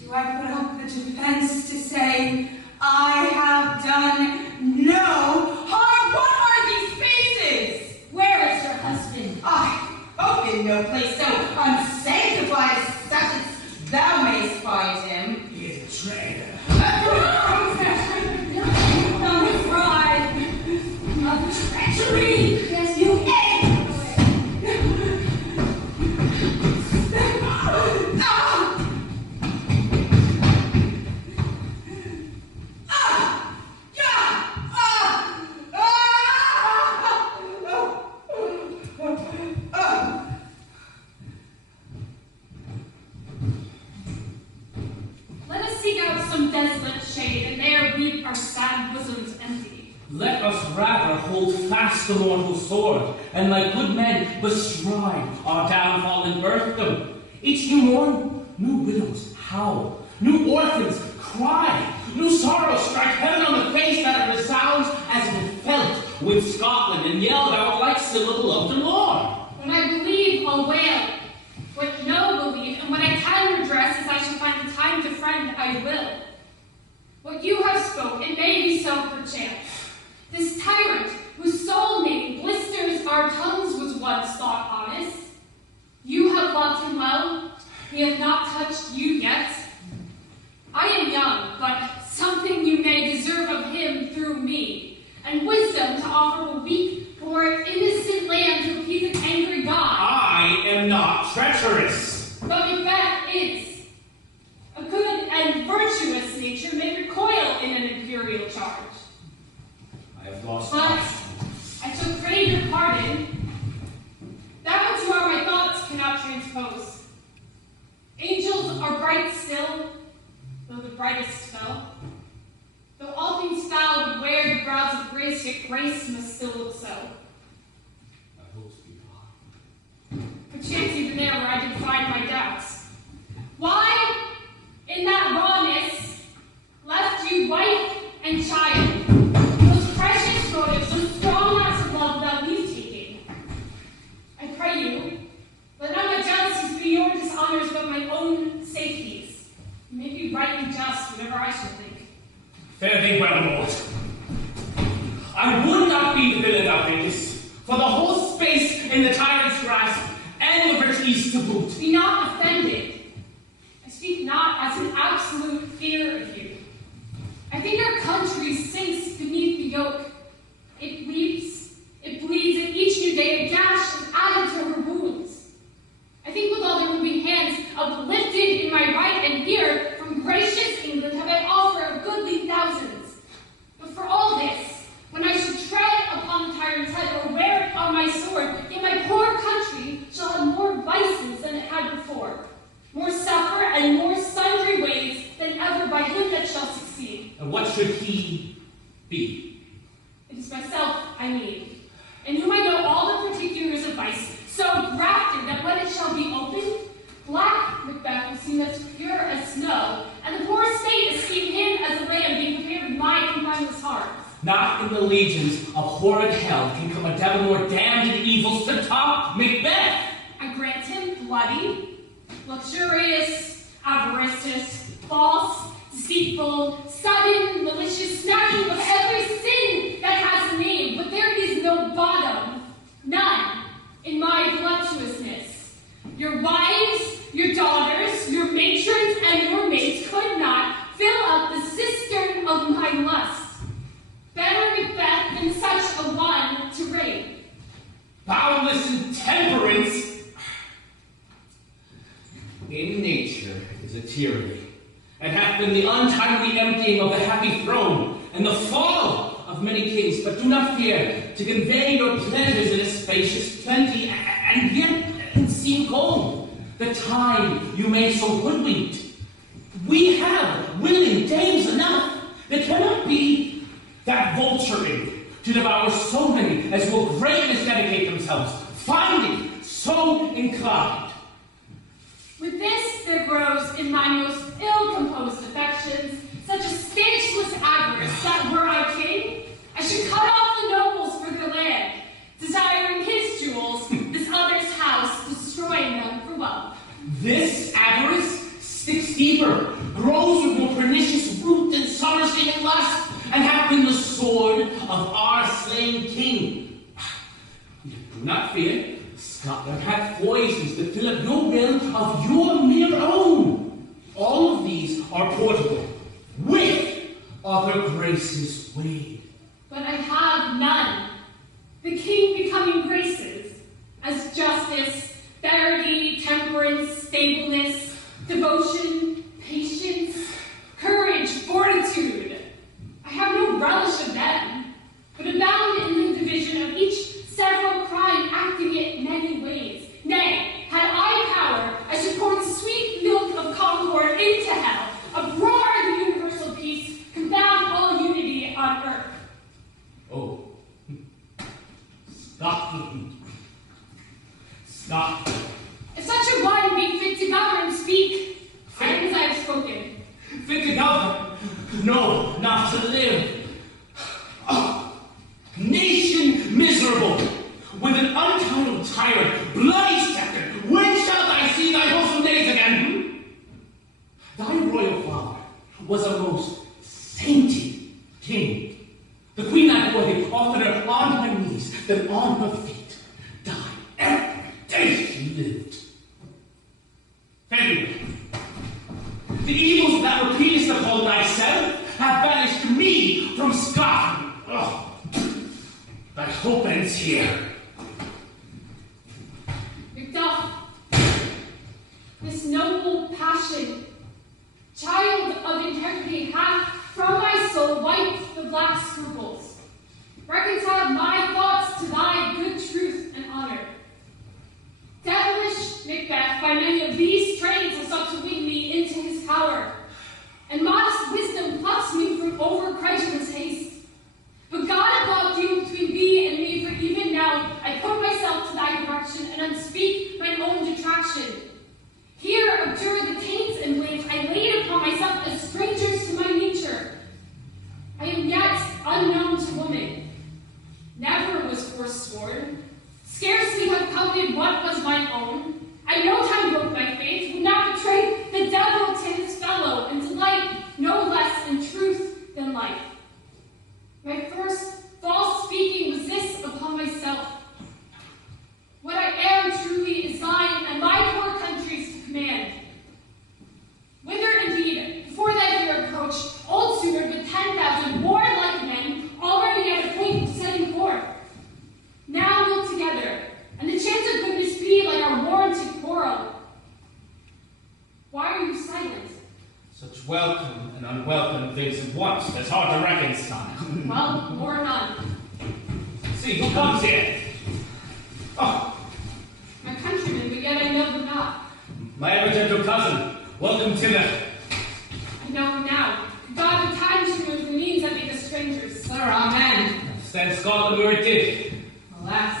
do I put up the defense to say, I have done no harm? What are these faces? Where is your husband? I hope in no place so unsanctified as such as thou mayst find him. He is a traitor. Of treachery! Yes, You egg! Let us seek out some desolate shade, and there weep our sad bosoms empty. Let us rather hold fast the mortal sword, and like good men bestride our downfall and birth them. Each new morn, new widows howl, new orphans cry, new sorrows strike heaven on the face that it resounds as if it felt with Scotland and yelled out like still a beloved lord. When I believe, I'll wail. What no believe, and when I can redress, as I shall find the time to friend, I will. What you have spoke, it may be so perchance. This tyrant, whose soul name blisters our tongues, was once thought honest. You have loved him well, treacherous. But Macbeth is. A good and virtuous nature may recoil in an imperial charge. I have lost But I shall crave your pardon. That which you are my thoughts cannot transpose. Angels are bright still, though the brightest fell. Though all things foul would wear the brows of grace, yet grace must still look so. Perchance even there where I did find my doubts. Why, in that rawness, left you wife and child? Those precious motives, those strong acts of love without leave-taking. I pray you, let not my jealousies be your dishonors, but my own safeties. Make me right and just, whatever I shall think. Fare thee well, Lord. I would not be the villain thou thinkest, for the whole space in the tyrant's grasp, and the rich east to boot. Be not offended. I speak not as an absolute fear of you. I think our country sinks beneath the yoke. It weeps, it bleeds, and each new day a gash is added to her wounds. I think with all their moving hands uplifted in my right, and here, from gracious England, have I offered of goodly thousands. But for all this, when I should tread upon the tyrant's head or wear it on my sword, yet my poor country shall have more vices than it had before, more suffer and more sundry ways than ever by him that shall succeed. And what should he be? It is myself I need, in whom I know all the particulars of vice, so grafted that when it shall be opened, black Macbeth will seem as pure as snow, and the poor state esteem him as a lamb being prepared with my confideless heart. Not in the legions of horrid hell can come a devil more damned in evils to top Macbeth. I grant him bloody, luxurious, avaricious, false, deceitful, sudden, malicious, snatching of every sin that has a name, but there is no bottom, none, in my voluptuousness. Your wives, your daughters, your matrons, and your maids could not fill up the cistern of my lust. Better Macbeth than such a one to reign. Boundless intemperance in nature is a tyranny, and hath been the untimely emptying of the happy throne, and the fall of many kings. But do not fear to convey your pleasures in a spacious plenty, and yet seem cold. The time you may so hoodwinked. We have willing dames enough. There cannot be that vulturing to devour so many as will greatness dedicate themselves, finding so inclined. With this there grows in my most ill-composed affections such a stanchless avarice that were I king, I should cut off the nobles for their land, desiring his jewels, this other's house, destroying them for wealth. This avarice sticks deeper, grows with more pernicious root than summer-seeming lust, and hath been the sword of our slain king. Do not fear, Scotland hath poisons that fill up your will of your mere own. All of these are portable, with other graces weighed. But I have none. The king becoming graces, as justice, verity, temperance, stableness, devotion, patience, courage, fortitude. I have no relish of them, but abound in the division of each several crime, acting it many ways. Nay, had I power, I should pour the sweet milk of concord into hell, uproar the universal peace, confound all unity on earth. Oh, Scotland. Scotland. If such a one be fit to govern, speak, and as I have spoken. Fit to govern? No, not to live. Oh, nation miserable, with an untitled tyrant, bloody scepter, when shalt I see thy wholesome days again? Thy royal father was a most sainted king. The queen I bore thee oftener on her knees than on her feet died every day she lived. Anyway, the evils that repeatest upon thyself have banished me welcome and unwelcome things at once. That's hard to reconcile. Well, more none. See, who comes here? Oh, My countrymen, but yet I know them not. my ever gentle cousin. Welcome to the... I know him now. God the times to move the means that make us strangers. Sir, amen. Stand Scotland where it did. Alas,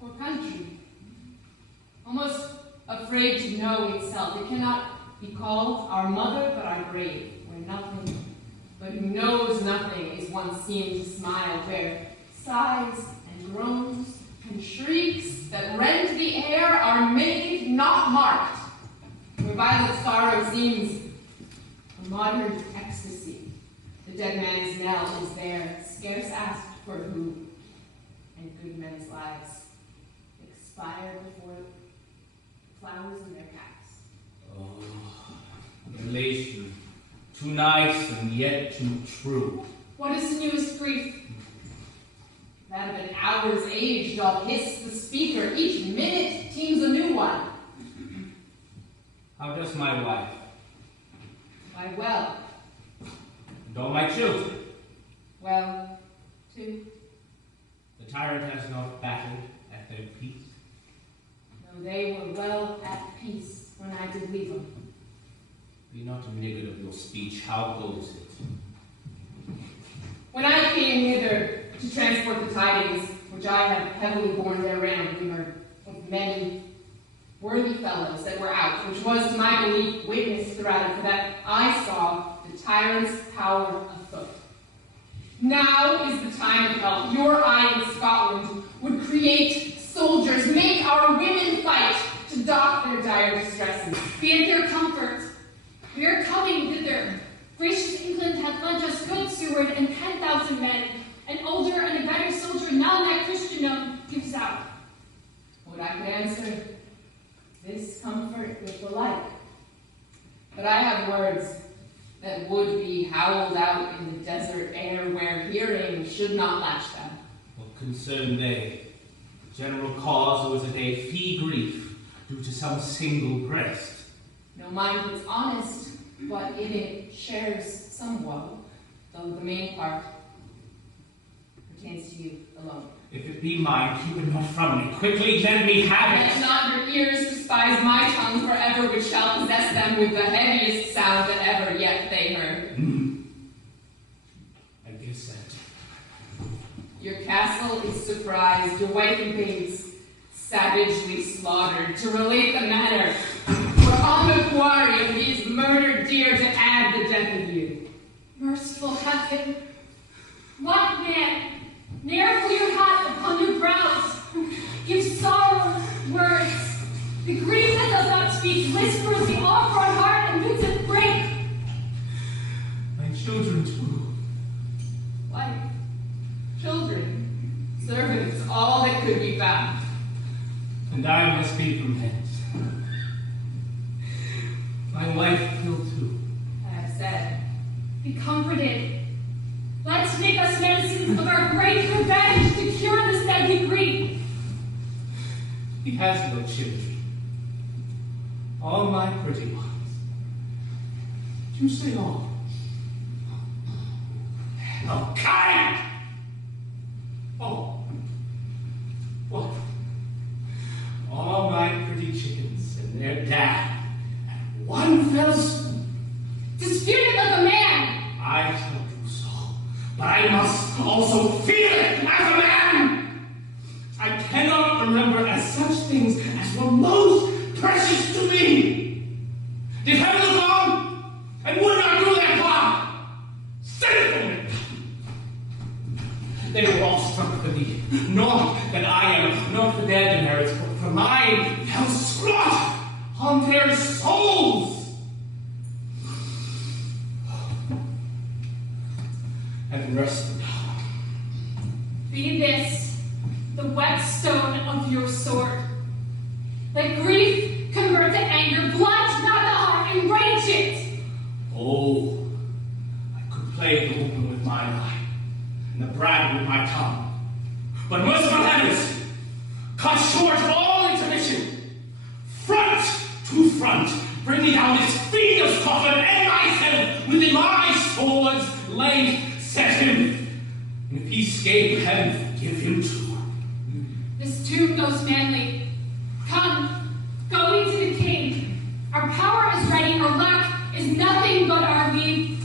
poor country. Almost afraid to know itself. It cannot be called our mother, but our grave, where nothing, but who knows nothing, is once seen to smile, where sighs and groans and shrieks that rend the air are made, not marked, where violent sorrow seems a modern ecstasy. The dead man's knell is there, scarce asked for who, and good men's lives expire before flowers in their caps. Oh, relation. Too nice and yet too true. What is the newest grief? That of an hour's age doth hiss the speaker. Each minute teems a new one. How does my wife? Why, well. And all my children? Well, too. The tyrant has not battled at their peace. No, they were well at peace when I did leave them. Be not a niggard of your speech. How goes it? When I came hither to transport the tidings, which I have heavily borne therein, we heard of many worthy fellows that were out, which was, to my belief, witness throughout it, for that I saw the tyrant's power afoot. Now is the time of help. Your eye in Scotland would create soldiers, make our women fight to dock their dire distresses. Be it your comfort. We are coming thither. Gracious England hath lent us good Seward and 10,000 men. An older and a better soldier, none that Christendom gives out. What I could answer, this comfort with the like. But I have words that would be howled out in the desert air where hearing should not latch them. What concern they? General cause, or was it a fee grief due to some single breast? No mind that's honest, but in it shares some woe, though the main part pertains to you alone. If it be mine, keep it not from me. Quickly let me have Let it. not your ears despise my tongue forever, which shall possess them with the heaviest sound that ever yet they heard. I guess that. Your castle is surprised, your wife and babes savagely slaughtered. To relate the matter, for on the quarry of these murdered deer to add the death of you. Merciful heaven, what man, ne'er clear hat upon your brows, gives sorrow words. The grief that does not speak whispers the awkward heart and bids it break. My children too. Wife, children, servants, all that could be found. And I must be from hence. My wife killed too. I have said, Be comforted. Let's make us medicines of our great revenge to cure this deadly grief. He has no children. All my pretty ones. You say all. Oh, kind! Oh. What? All my pretty chickens and their dad. And one fell swoop. Disputed like a man. I shall do so. But I must also feel it as a man. I cannot remember as such things as were most precious to me. Did heaven look on and would not do their part? Send it for me. They were all struck for thee, not that I am, not for their demerits, but for mine, fell splot on their souls. And rest now. Be this the whetstone of your sword. Let grief convert to anger, blunt not the heart, and rage it. Oh, I could play the woman with my eye, and the bride with my tongue. But merciful heavens, cut short all intermission. Front to front, bring me down this fiend of Scotland and my tomb ghost manly. Come, go we to the king. Our power is ready, our lack is nothing but our leave.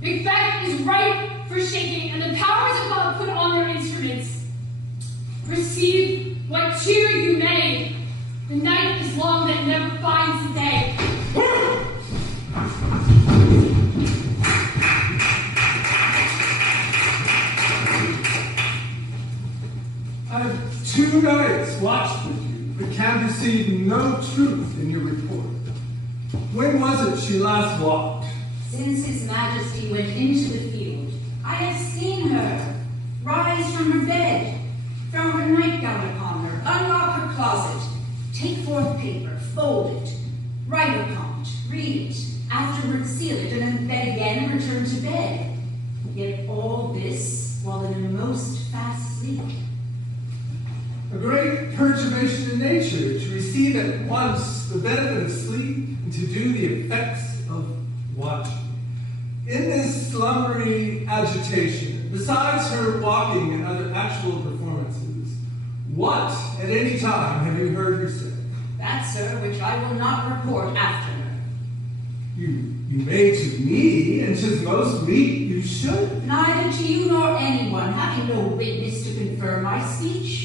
Macbeth is ripe for shaking, and the powers above put on their instruments. Receive what cheer you may. The night is long that never finds the day. I have 2 nights watched with you, but can perceive no truth in your report. When was it she last walked? Since His Majesty went into the field, I have seen her rise from her bed, throw her nightgown upon her, unlock her closet, take forth paper, fold it, write upon it, read it, afterwards seal it, and then again return to bed. Yet all this while in a most fast sleep. A great perturbation in nature, to receive at once the benefit of sleep and to do the effects of watching. In this slumbery agitation, besides her walking and other actual performances, what at any time have you heard her say? That, sir, which I will not report after her. You may to me, and 'tis most meet you should. Neither to you nor anyone, having no witness to confirm my speech.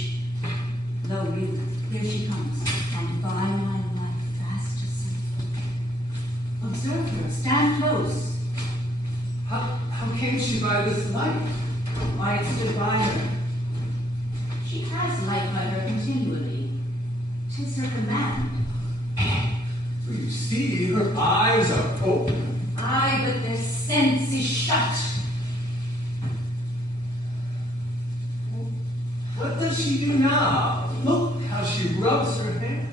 Lo, you, here she comes, and by my life fast asleep. Observe her, stand close. How came she by this light? Why, it stood by her. She has light by her continually. 'Tis her command. You see, her eyes are open. Aye, but their sense is shut. What does she do now? Look how she rubs her hands.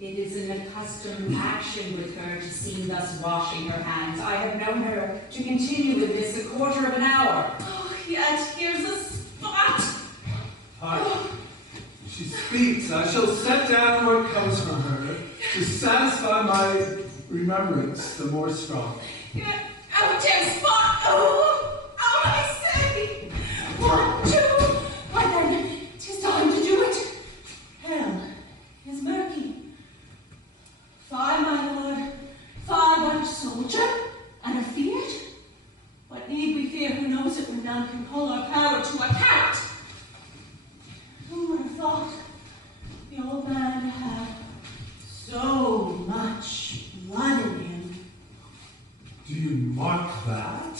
It is an accustomed action with her to seem thus washing her hands. I have known her to continue with this a quarter of an hour. Oh, yet here's a spot. Hark. She speaks. I shall set down what comes from her to satisfy my remembrance the more strong. Yeah, out there, spot. Oh, out I say. 1, 2. Why then, 'tis time to do it. Hell is murky. 5, my lord, 5 armed soldier, and a fiat? What need we fear? Who knows it when none can call our power to account? Who would have thought the old man had so much blood in him? Do you mark that?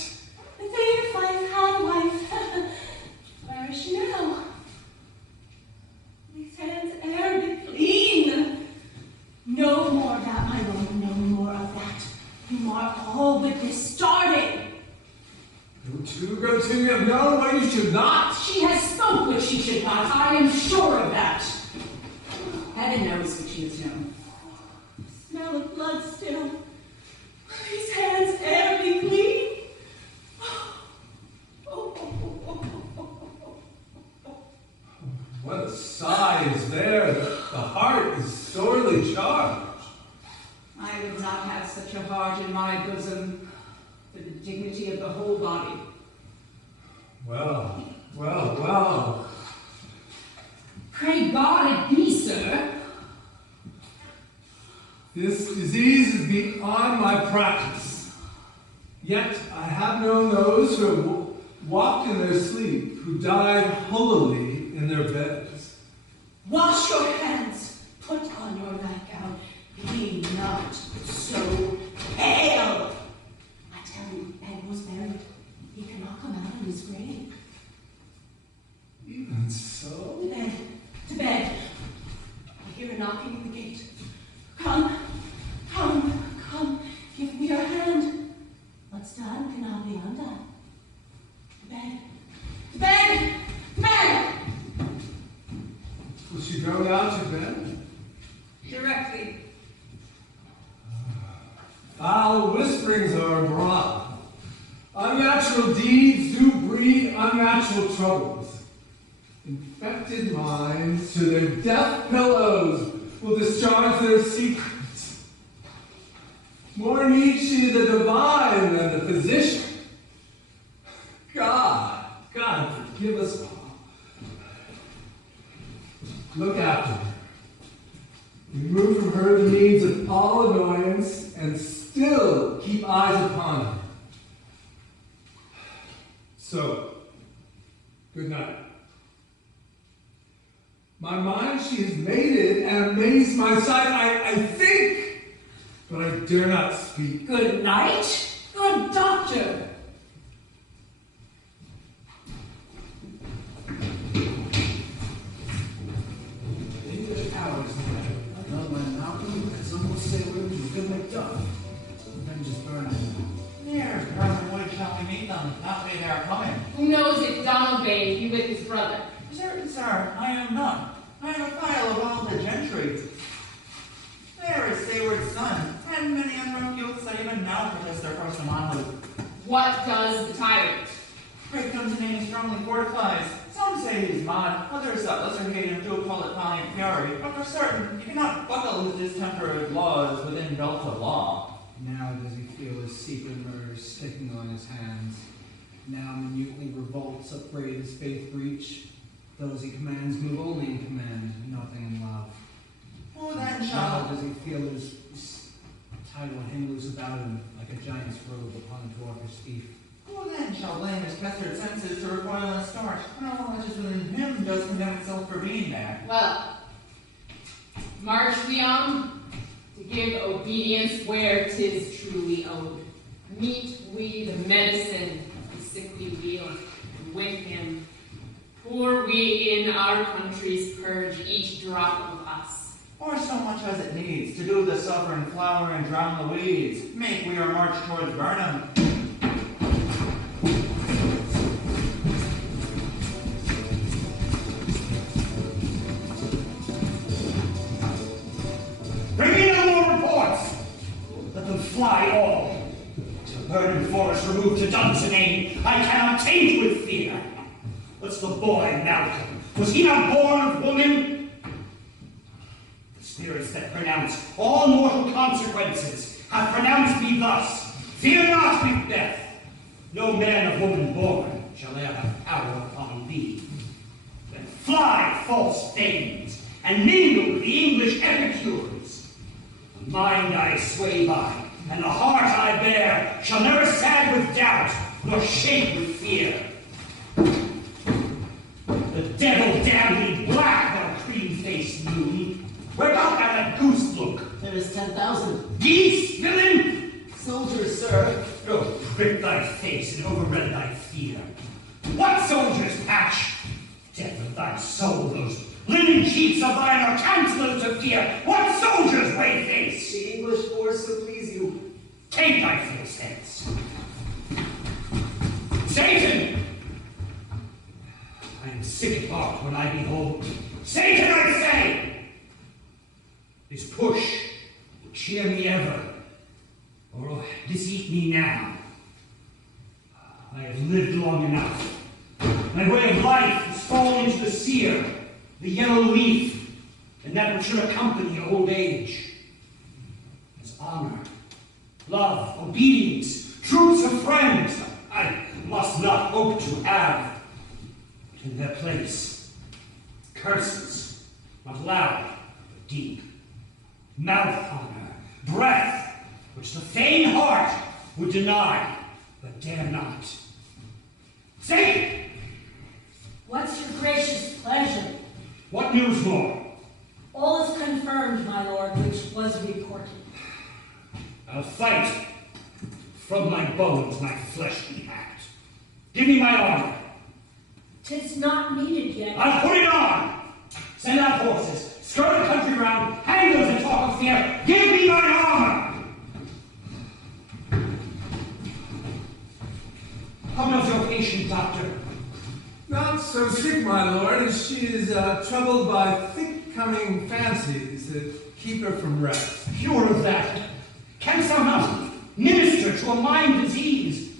The thing if I've had wife. Where is she now? These hands air be clean. No more of that, my lord, no more of that. You mark all with this starting. Go to, you have known what you should not. She has spoke what she should not. I am sure of that. Heaven knows what she has known. Smell of blood still. These hands air be clean. What a sigh is there. The heart is sorely charged. I would not have such a heart in my bosom for the dignity of the whole body. Well, well, well. Pray God it be, sir. This disease is beyond my practice. Yet I have known those who have walked in their sleep, who died holily in their beds. Wash your hands. Put on your nightgown. Be not so pale. I tell you, Ben was buried. He cannot come out of his grave. Even so? To bed. To bed. I hear a knocking at the gate. Come. Come. Come. Give me your hand. What's done cannot be undone. To bed. To bed. To bed. Will she go down to bed? Directly. Foul whisperings are abroad. Unnatural deeds do breed unnatural troubles. Infected minds to their death pillows will discharge their secrets. More need she the divine than the physician. God forgive us all. look after her. Remove from her the means of all annoyance, and still keep eyes upon her. So, good night. My mind she has mated and amazed my sight. I think, but I dare not speak. Good night, good doctor. Donalbain Malcolm, because almost Seward was good Macduff. Avengers burning. There, brother, what shall we meet them? Not be they are coming. Who knows if Donalbain be with his brother? Certain, sir, I am not. I am a file of all the gentry. There is Seward's son, and many unwrong youths that even now protest their first manhood. What does the tyrant? Great Duncan's name strongly fortifies. Some say he is mad, others that lesser hate him do call it valiant fury. But for certain, you cannot buckle his distempered laws within belt of law. Now does he feel his secret murder sticking on his hands. Now minutely revolts, upbraid his faith breach. Those he commands move only in command, nothing in love. Who then Now shall... does he feel his title hang loose about him, like a giant's robe upon a dwarfish thief. Who then shall blame his pestered senses to recoil and start, when all that is within him does condemn itself for being there? Well, march we on to give obedience where 'tis truly owed. Meet we the medicine of the sickly weal, and with him pour we in our country's purge each drop of us. Or so much as it needs, to do the sovereign flower and drown the weeds. Make we our march towards Burnham. Bring me no more reports. Let them fly all. Till Burnham forest removed to Duncan's I cannot taint with fear. What's the boy, Malcolm? Was he not born of woman? The spirits that pronounce all mortal consequences have pronounced me thus. Fear not, Macbeth. No man of woman born shall e'er have power upon thee. Then fly, false fames, and mingle with the English epicures. The mind I sway by, and the heart I bear, shall never sag with doubt, nor shake with fear. The devil damn thee black, thou cream-faced moon. Where art thou that goose look? There is 10,000. Geese, villain! Soldiers, sir. Go prick thy face and overread thy fear. What soldiers, Patch? Death of thy soul, those linen sheets of thine are counselors to fear. What soldiers, Wayface? The English force so please you. Take thy face hence. Seyton! I am sick at heart when I behold. Seyton, I say! This push will cheer me ever, or diseat me now. I have lived long enough. My way of life is fallen into the sear, the yellow leaf, and that which should accompany old age. As honor, love, obedience, troops of friends, I must not hope to have. But in their place, curses, not loud, but deep. Mouth honor, breath, which the fain heart would deny, but dare not. Say! What's your gracious pleasure? What news more? All is confirmed, my lord, which was reported. I'll fight. From my bones, my flesh be hacked. Give me my armor. 'Tis not needed yet. I'll put it on. Send out horses. Skirt the country round. Hang those that talk of fear. Give me my armor. How does your patient, doctor? Not so sick, my lord, as she is troubled by thick-coming fancies that keep her from rest. Pure of that. Canst thou not minister to a mind disease?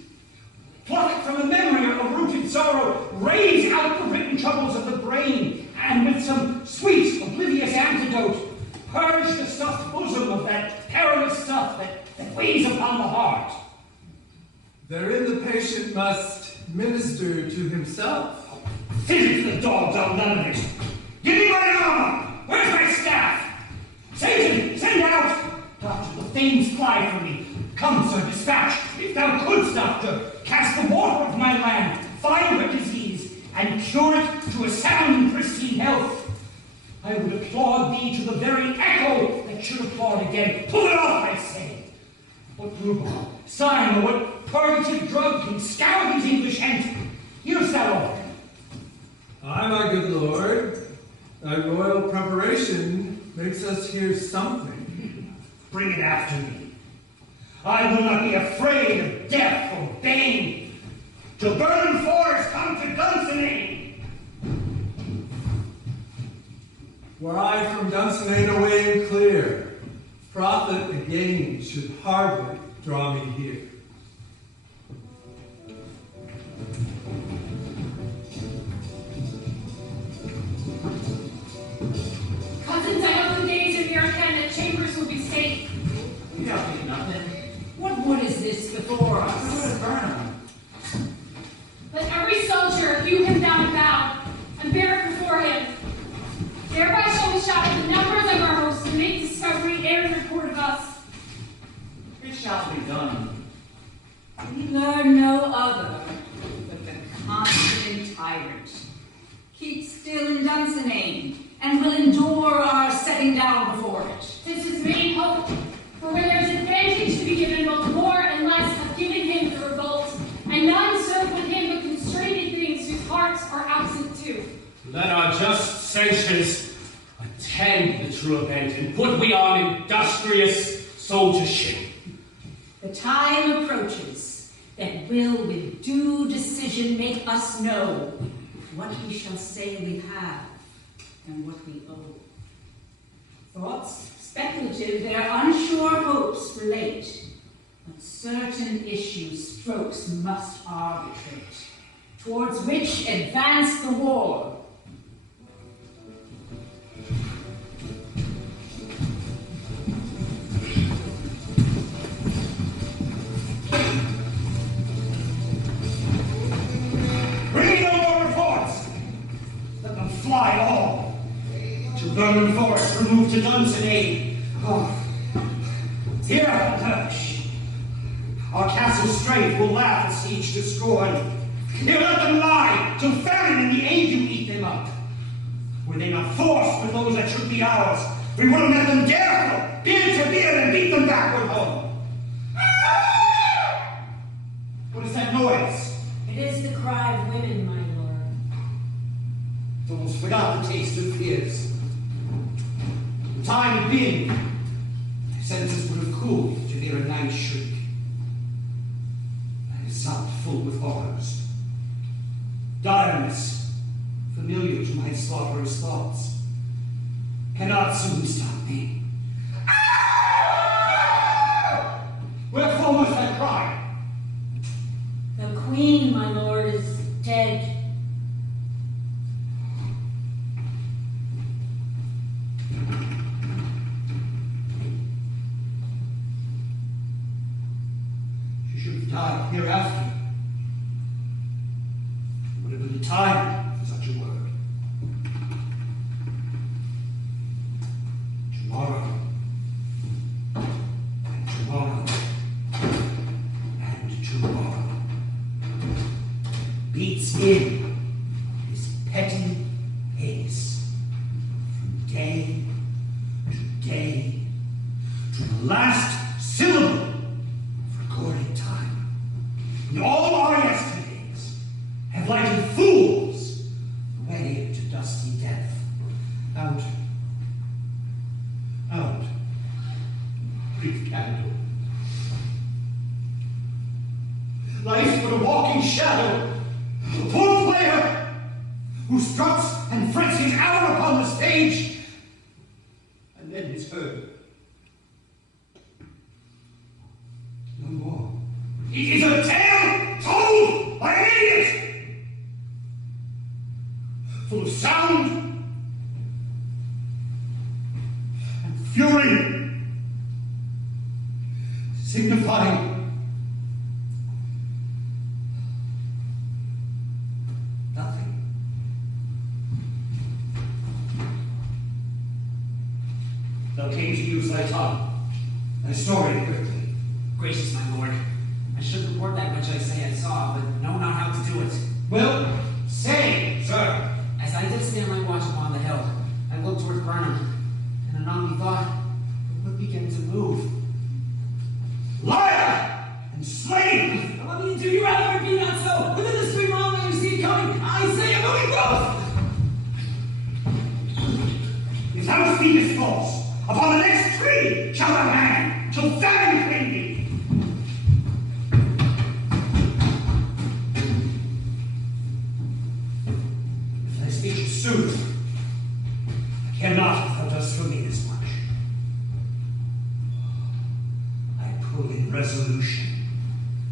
Pluck from the memory of rooted sorrow, raise out the written troubles of the brain, and with some sweet, oblivious antidote, purge the stuffed bosom of that perilous stuff that weighs upon the heart. Therein the patient must minister to himself. Physic the dogs on none of it. Give me my armor! Where's my staff? Seyton, send out! Doctor, the fanes fly from me. Come, sir, dispatch, if thou couldst, doctor, cast the water of my land, find her disease, and cure it to a sound and pristine health. I would applaud thee to the very echo that should applaud again. Pull it off, I say. What rhubarb, sign, or what purgative drug can scour these English hens? Here's thou of them. Aye, my good lord. Thy royal preparation makes us hear something. Bring it after me. I will not be afraid of death or bane. To burn forest, come to Dunsinane. Were I from Dunsinane away and clear, profit again should hardly draw me here. Cousins, I hope the days of your Canada chambers will be safe. We don't need nothing. What wood is this before us? We're going to burn them. Let every soldier hew him down a bough, and bear it before him. Thereby shall we shadow the numbers of our hosts and make discovery ere the report of us. It shall be done. We learn no other but the confident tyrant. Keep still in Dunsinane, and will endure our setting down before it. This is main hope, for where there is advantage to be given both more and less have given him the revolt, and none serve with him but constrained things whose hearts are absent too. Let our just censures attend the true event, and put we on industrious soldiership. The time approaches that will with due decision make us know what we shall say we have and what we owe. Thoughts speculative, their unsure hopes relate, but certain issues strokes must arbitrate, towards which advance the war. Fly all. To Vernon Forest, remove to Dunsinane. Oh. Here, hush. Our castle strength will laugh at siege to scorn. Here let them lie, till famine and the ague eat them up. Were they not forced with those that should be ours, we would have met them dare, beard to beard, and beat them backward home. What is that noise? It is the cry of women, my lord. Almost forgot the taste of fears. The time had been, my senses would have cooled to hear a night shriek. I sobbed full with horrors. Direness, familiar to my slaughterous thoughts, cannot soon stop me. Wherefore must I cry? The queen, my lord, is dead. Die hereafter. Would have been the time for such a word. Tomorrow, and tomorrow, and tomorrow beats in this petty pace from day to day to the last syllable of recording time. And all our yesterdays have lighted fools the way to dusty death. Out, brief candle. Life but a walking shadow, a poor player who struts and frets his hour upon the stage, and then is heard. No more. It is a tale told by an idiot, full of sound and fury, signifying nothing. thou came to use thy tongue. Thy story quickly. Gracious my lord, I should report that which I say I saw, but know not how to do it. Well, say, sir. As I did stand my watch upon the hill, I looked towards Burnham, and anon methought it would begin to move. Liar and slave! I mean, do you rather it be not so? Within this 3 miles that you see it coming, I say a moving both! If thou speakest false, upon the next tree shall thou hang, till famine claim thee. If thy speech is sooth, I care not if thou dost for me this much. I pull in resolution,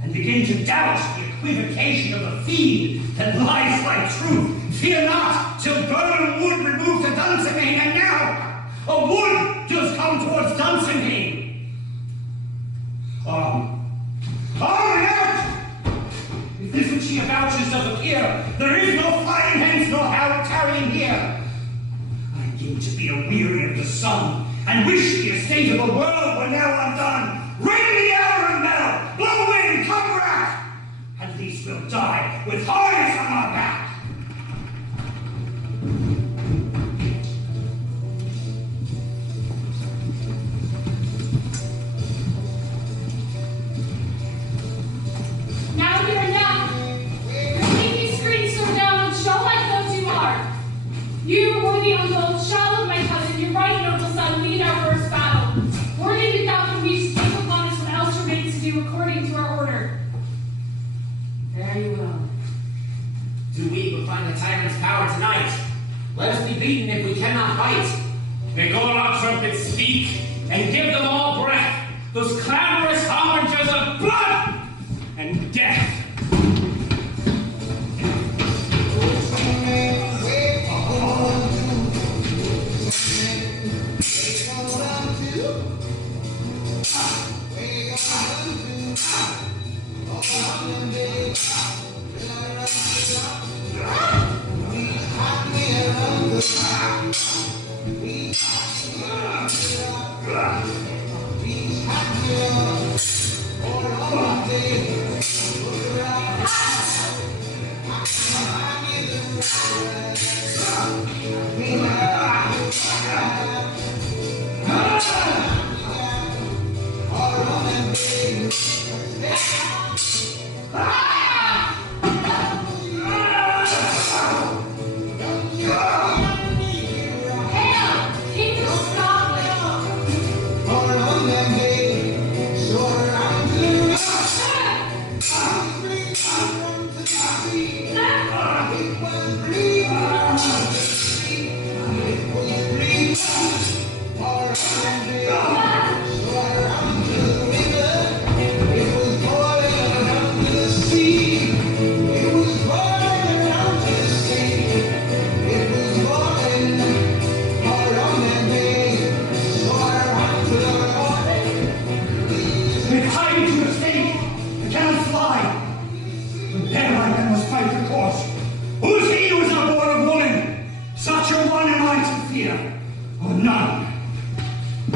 and begin to doubt the equivocation of the fiend that lies by truth. Fear not, till Burnham wood remove to Dunsinane, and now a wood does come towards Dunsinane. On and out! If this which she avouches does appear, there is no flying hence nor how tarrying here. I begin to be aweary of the sun, and wish the estate of the world were now undone. Ring the hour bell, blow wind, come wrath! At least we'll die with harness on our back. Now hear enough. Keep these screens so down and show like those you are. You, worthy uncle, shall of my cousin, your right noble son, lead our first battle. Worthy the Falcon we take upon us what else remains to do according to our order. Very well. Do we but find the tyrant's power tonight? Let us be beaten if we cannot fight. Make all our trumpets speak, and give them all breath, those clamorous harbingers of blood and death.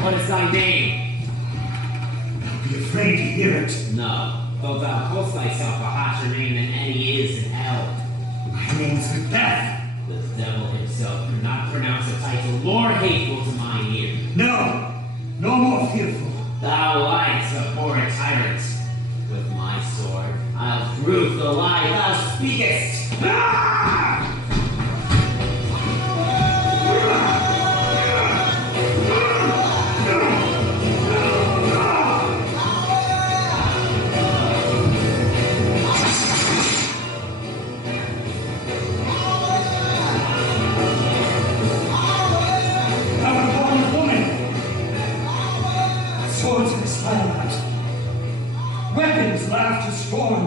What is thy name? Don't be afraid to hear it. No, though thou callest thyself a harsher name than any is in hell. My name's Macbeth. The devil himself could not pronounce a title more hateful to mine ear. No, no more fearful. Thou liest, abhorrent tyrant. With my sword, I'll prove the lie thou speakest. Ah! Swords in the firelight, weapons laughed to scorn,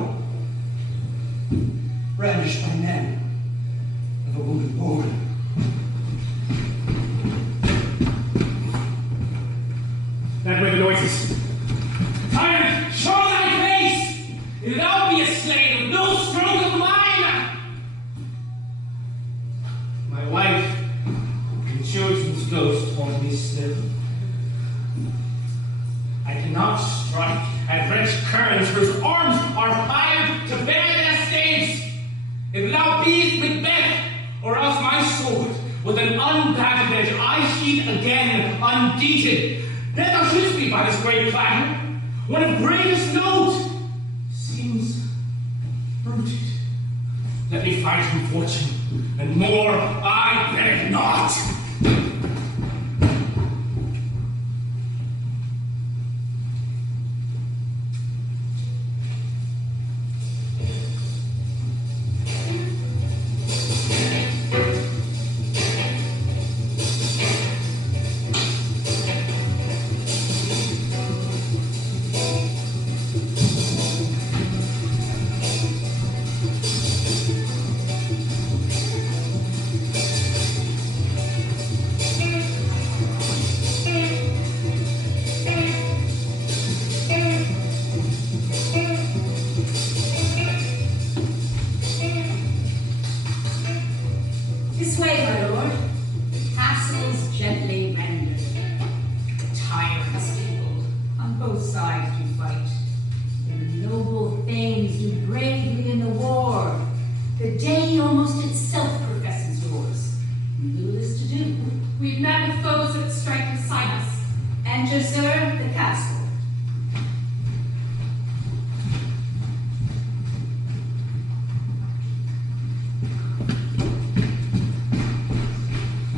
brandished by men of a woman born. That way the noises. Tyrant, show thy face! If thou be a slave of no stroke of mine! My wife, the children's ghost haunted me still. I cannot strike at wretched currents whose arms are hired to bear their staves. If thou beest Macbeth, or else my sword, with an unbattered edge I sheathe again undeated, then thou shouldst be by this great clatter, one of greatest note, seems rooted. Let me fight from fortune, and more I beg not.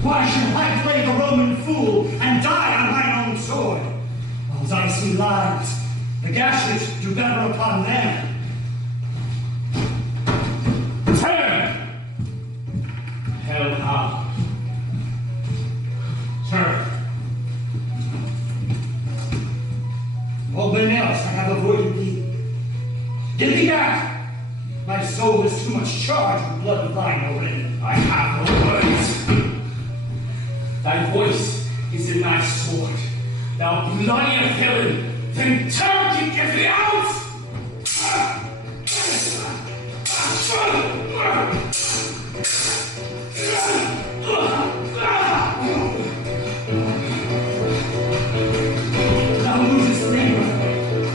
Why should I play the Roman fool and die on mine own sword? Those icy lives, the gashes do better upon them. Turn! Hellhound. Turn. All men else I have avoided thee. Give thee back! My soul is too much charged with blood of thine already. I have no words. Thy voice is in thy sword. Thou bloody villain, then turn and give thee out! Thou losest labor.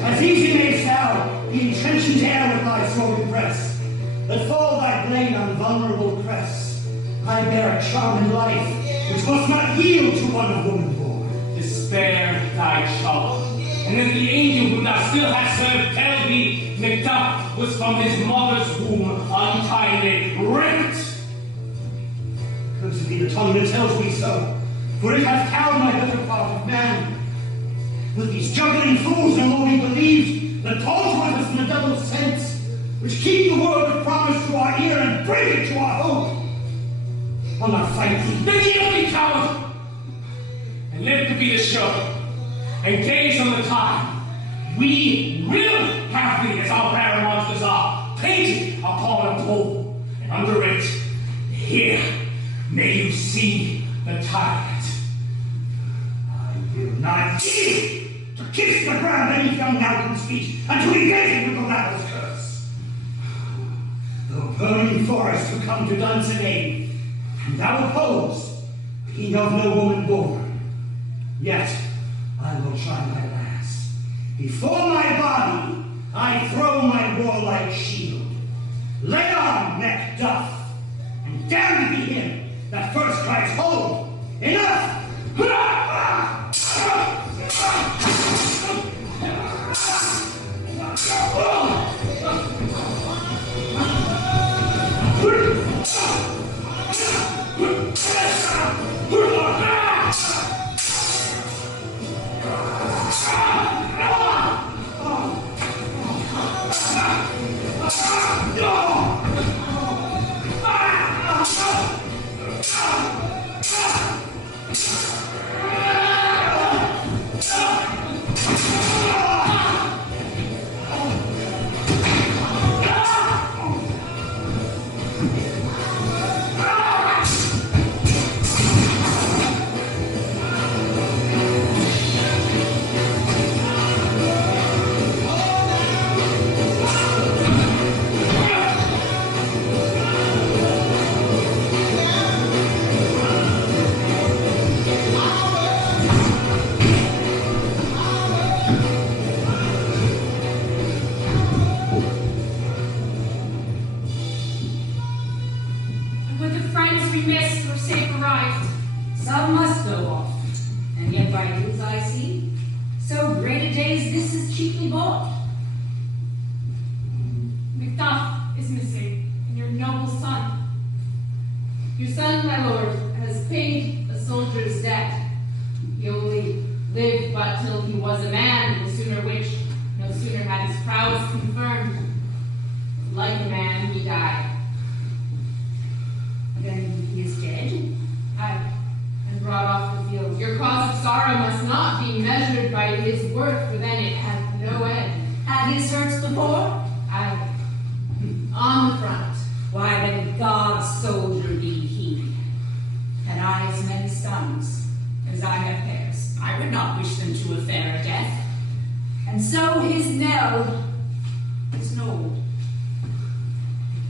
As easy mayst thou the entrenchant air with thy sword and press. Let fall thy blade on vulnerable crest. I bear a charmed life, which must not yield to one of woman born. Despair thy trouble. And then the angel whom thou still hast served tell thee, Macduff was from his mother's womb unkindly ripped. Cursed be the tongue that tells me so, for it hath cowed my better part of man. With these juggling fools no more we believed, that talk to us in a double sense, which keep the word of promise to our ear and break it to our hope. I'll not fight thee. Then yield me, coward, and live to be the show, and gaze on the time. We will have thee as our barren monsters are, painted upon a pole, and under it, here, may you see the tyrant. I will not yield to kiss the ground beneath young Duncan's feet, and to engage with the rabble's curse. Though burning forests who come to Duncan's aid, and thou oppose, being of no woman born, yet I will try my last. Before my body, I throw my warlike shield. Lay on, Macduff, and damn be him that first cries, hold! Enough! but till he was a man, no sooner had his prowess confirmed. Like a man, he died. Then he is dead? Aye, and brought off the field. Your cause of sorrow must not be measured by his worth, for then it hath no end. Had his hurts before? Aye, on the front. Why then God's soldier be he. Had I as many sons as I have heirs, I would not wish them to a fairer death. And so his knell is known.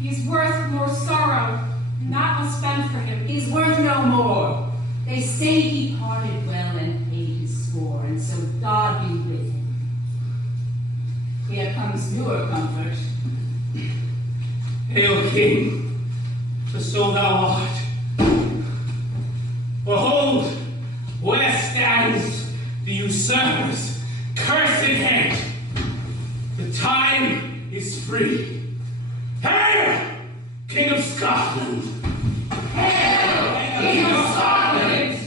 He's worth more sorrow, and that must spend for him. He's worth no more. They say he parted well and paid his score, and so God be with him. Here comes your comfort. Hail, King, for so thou art. Behold, where stands the usurper's cursed head. The time is free. Hail, King of Scotland! Hail, King of Scotland!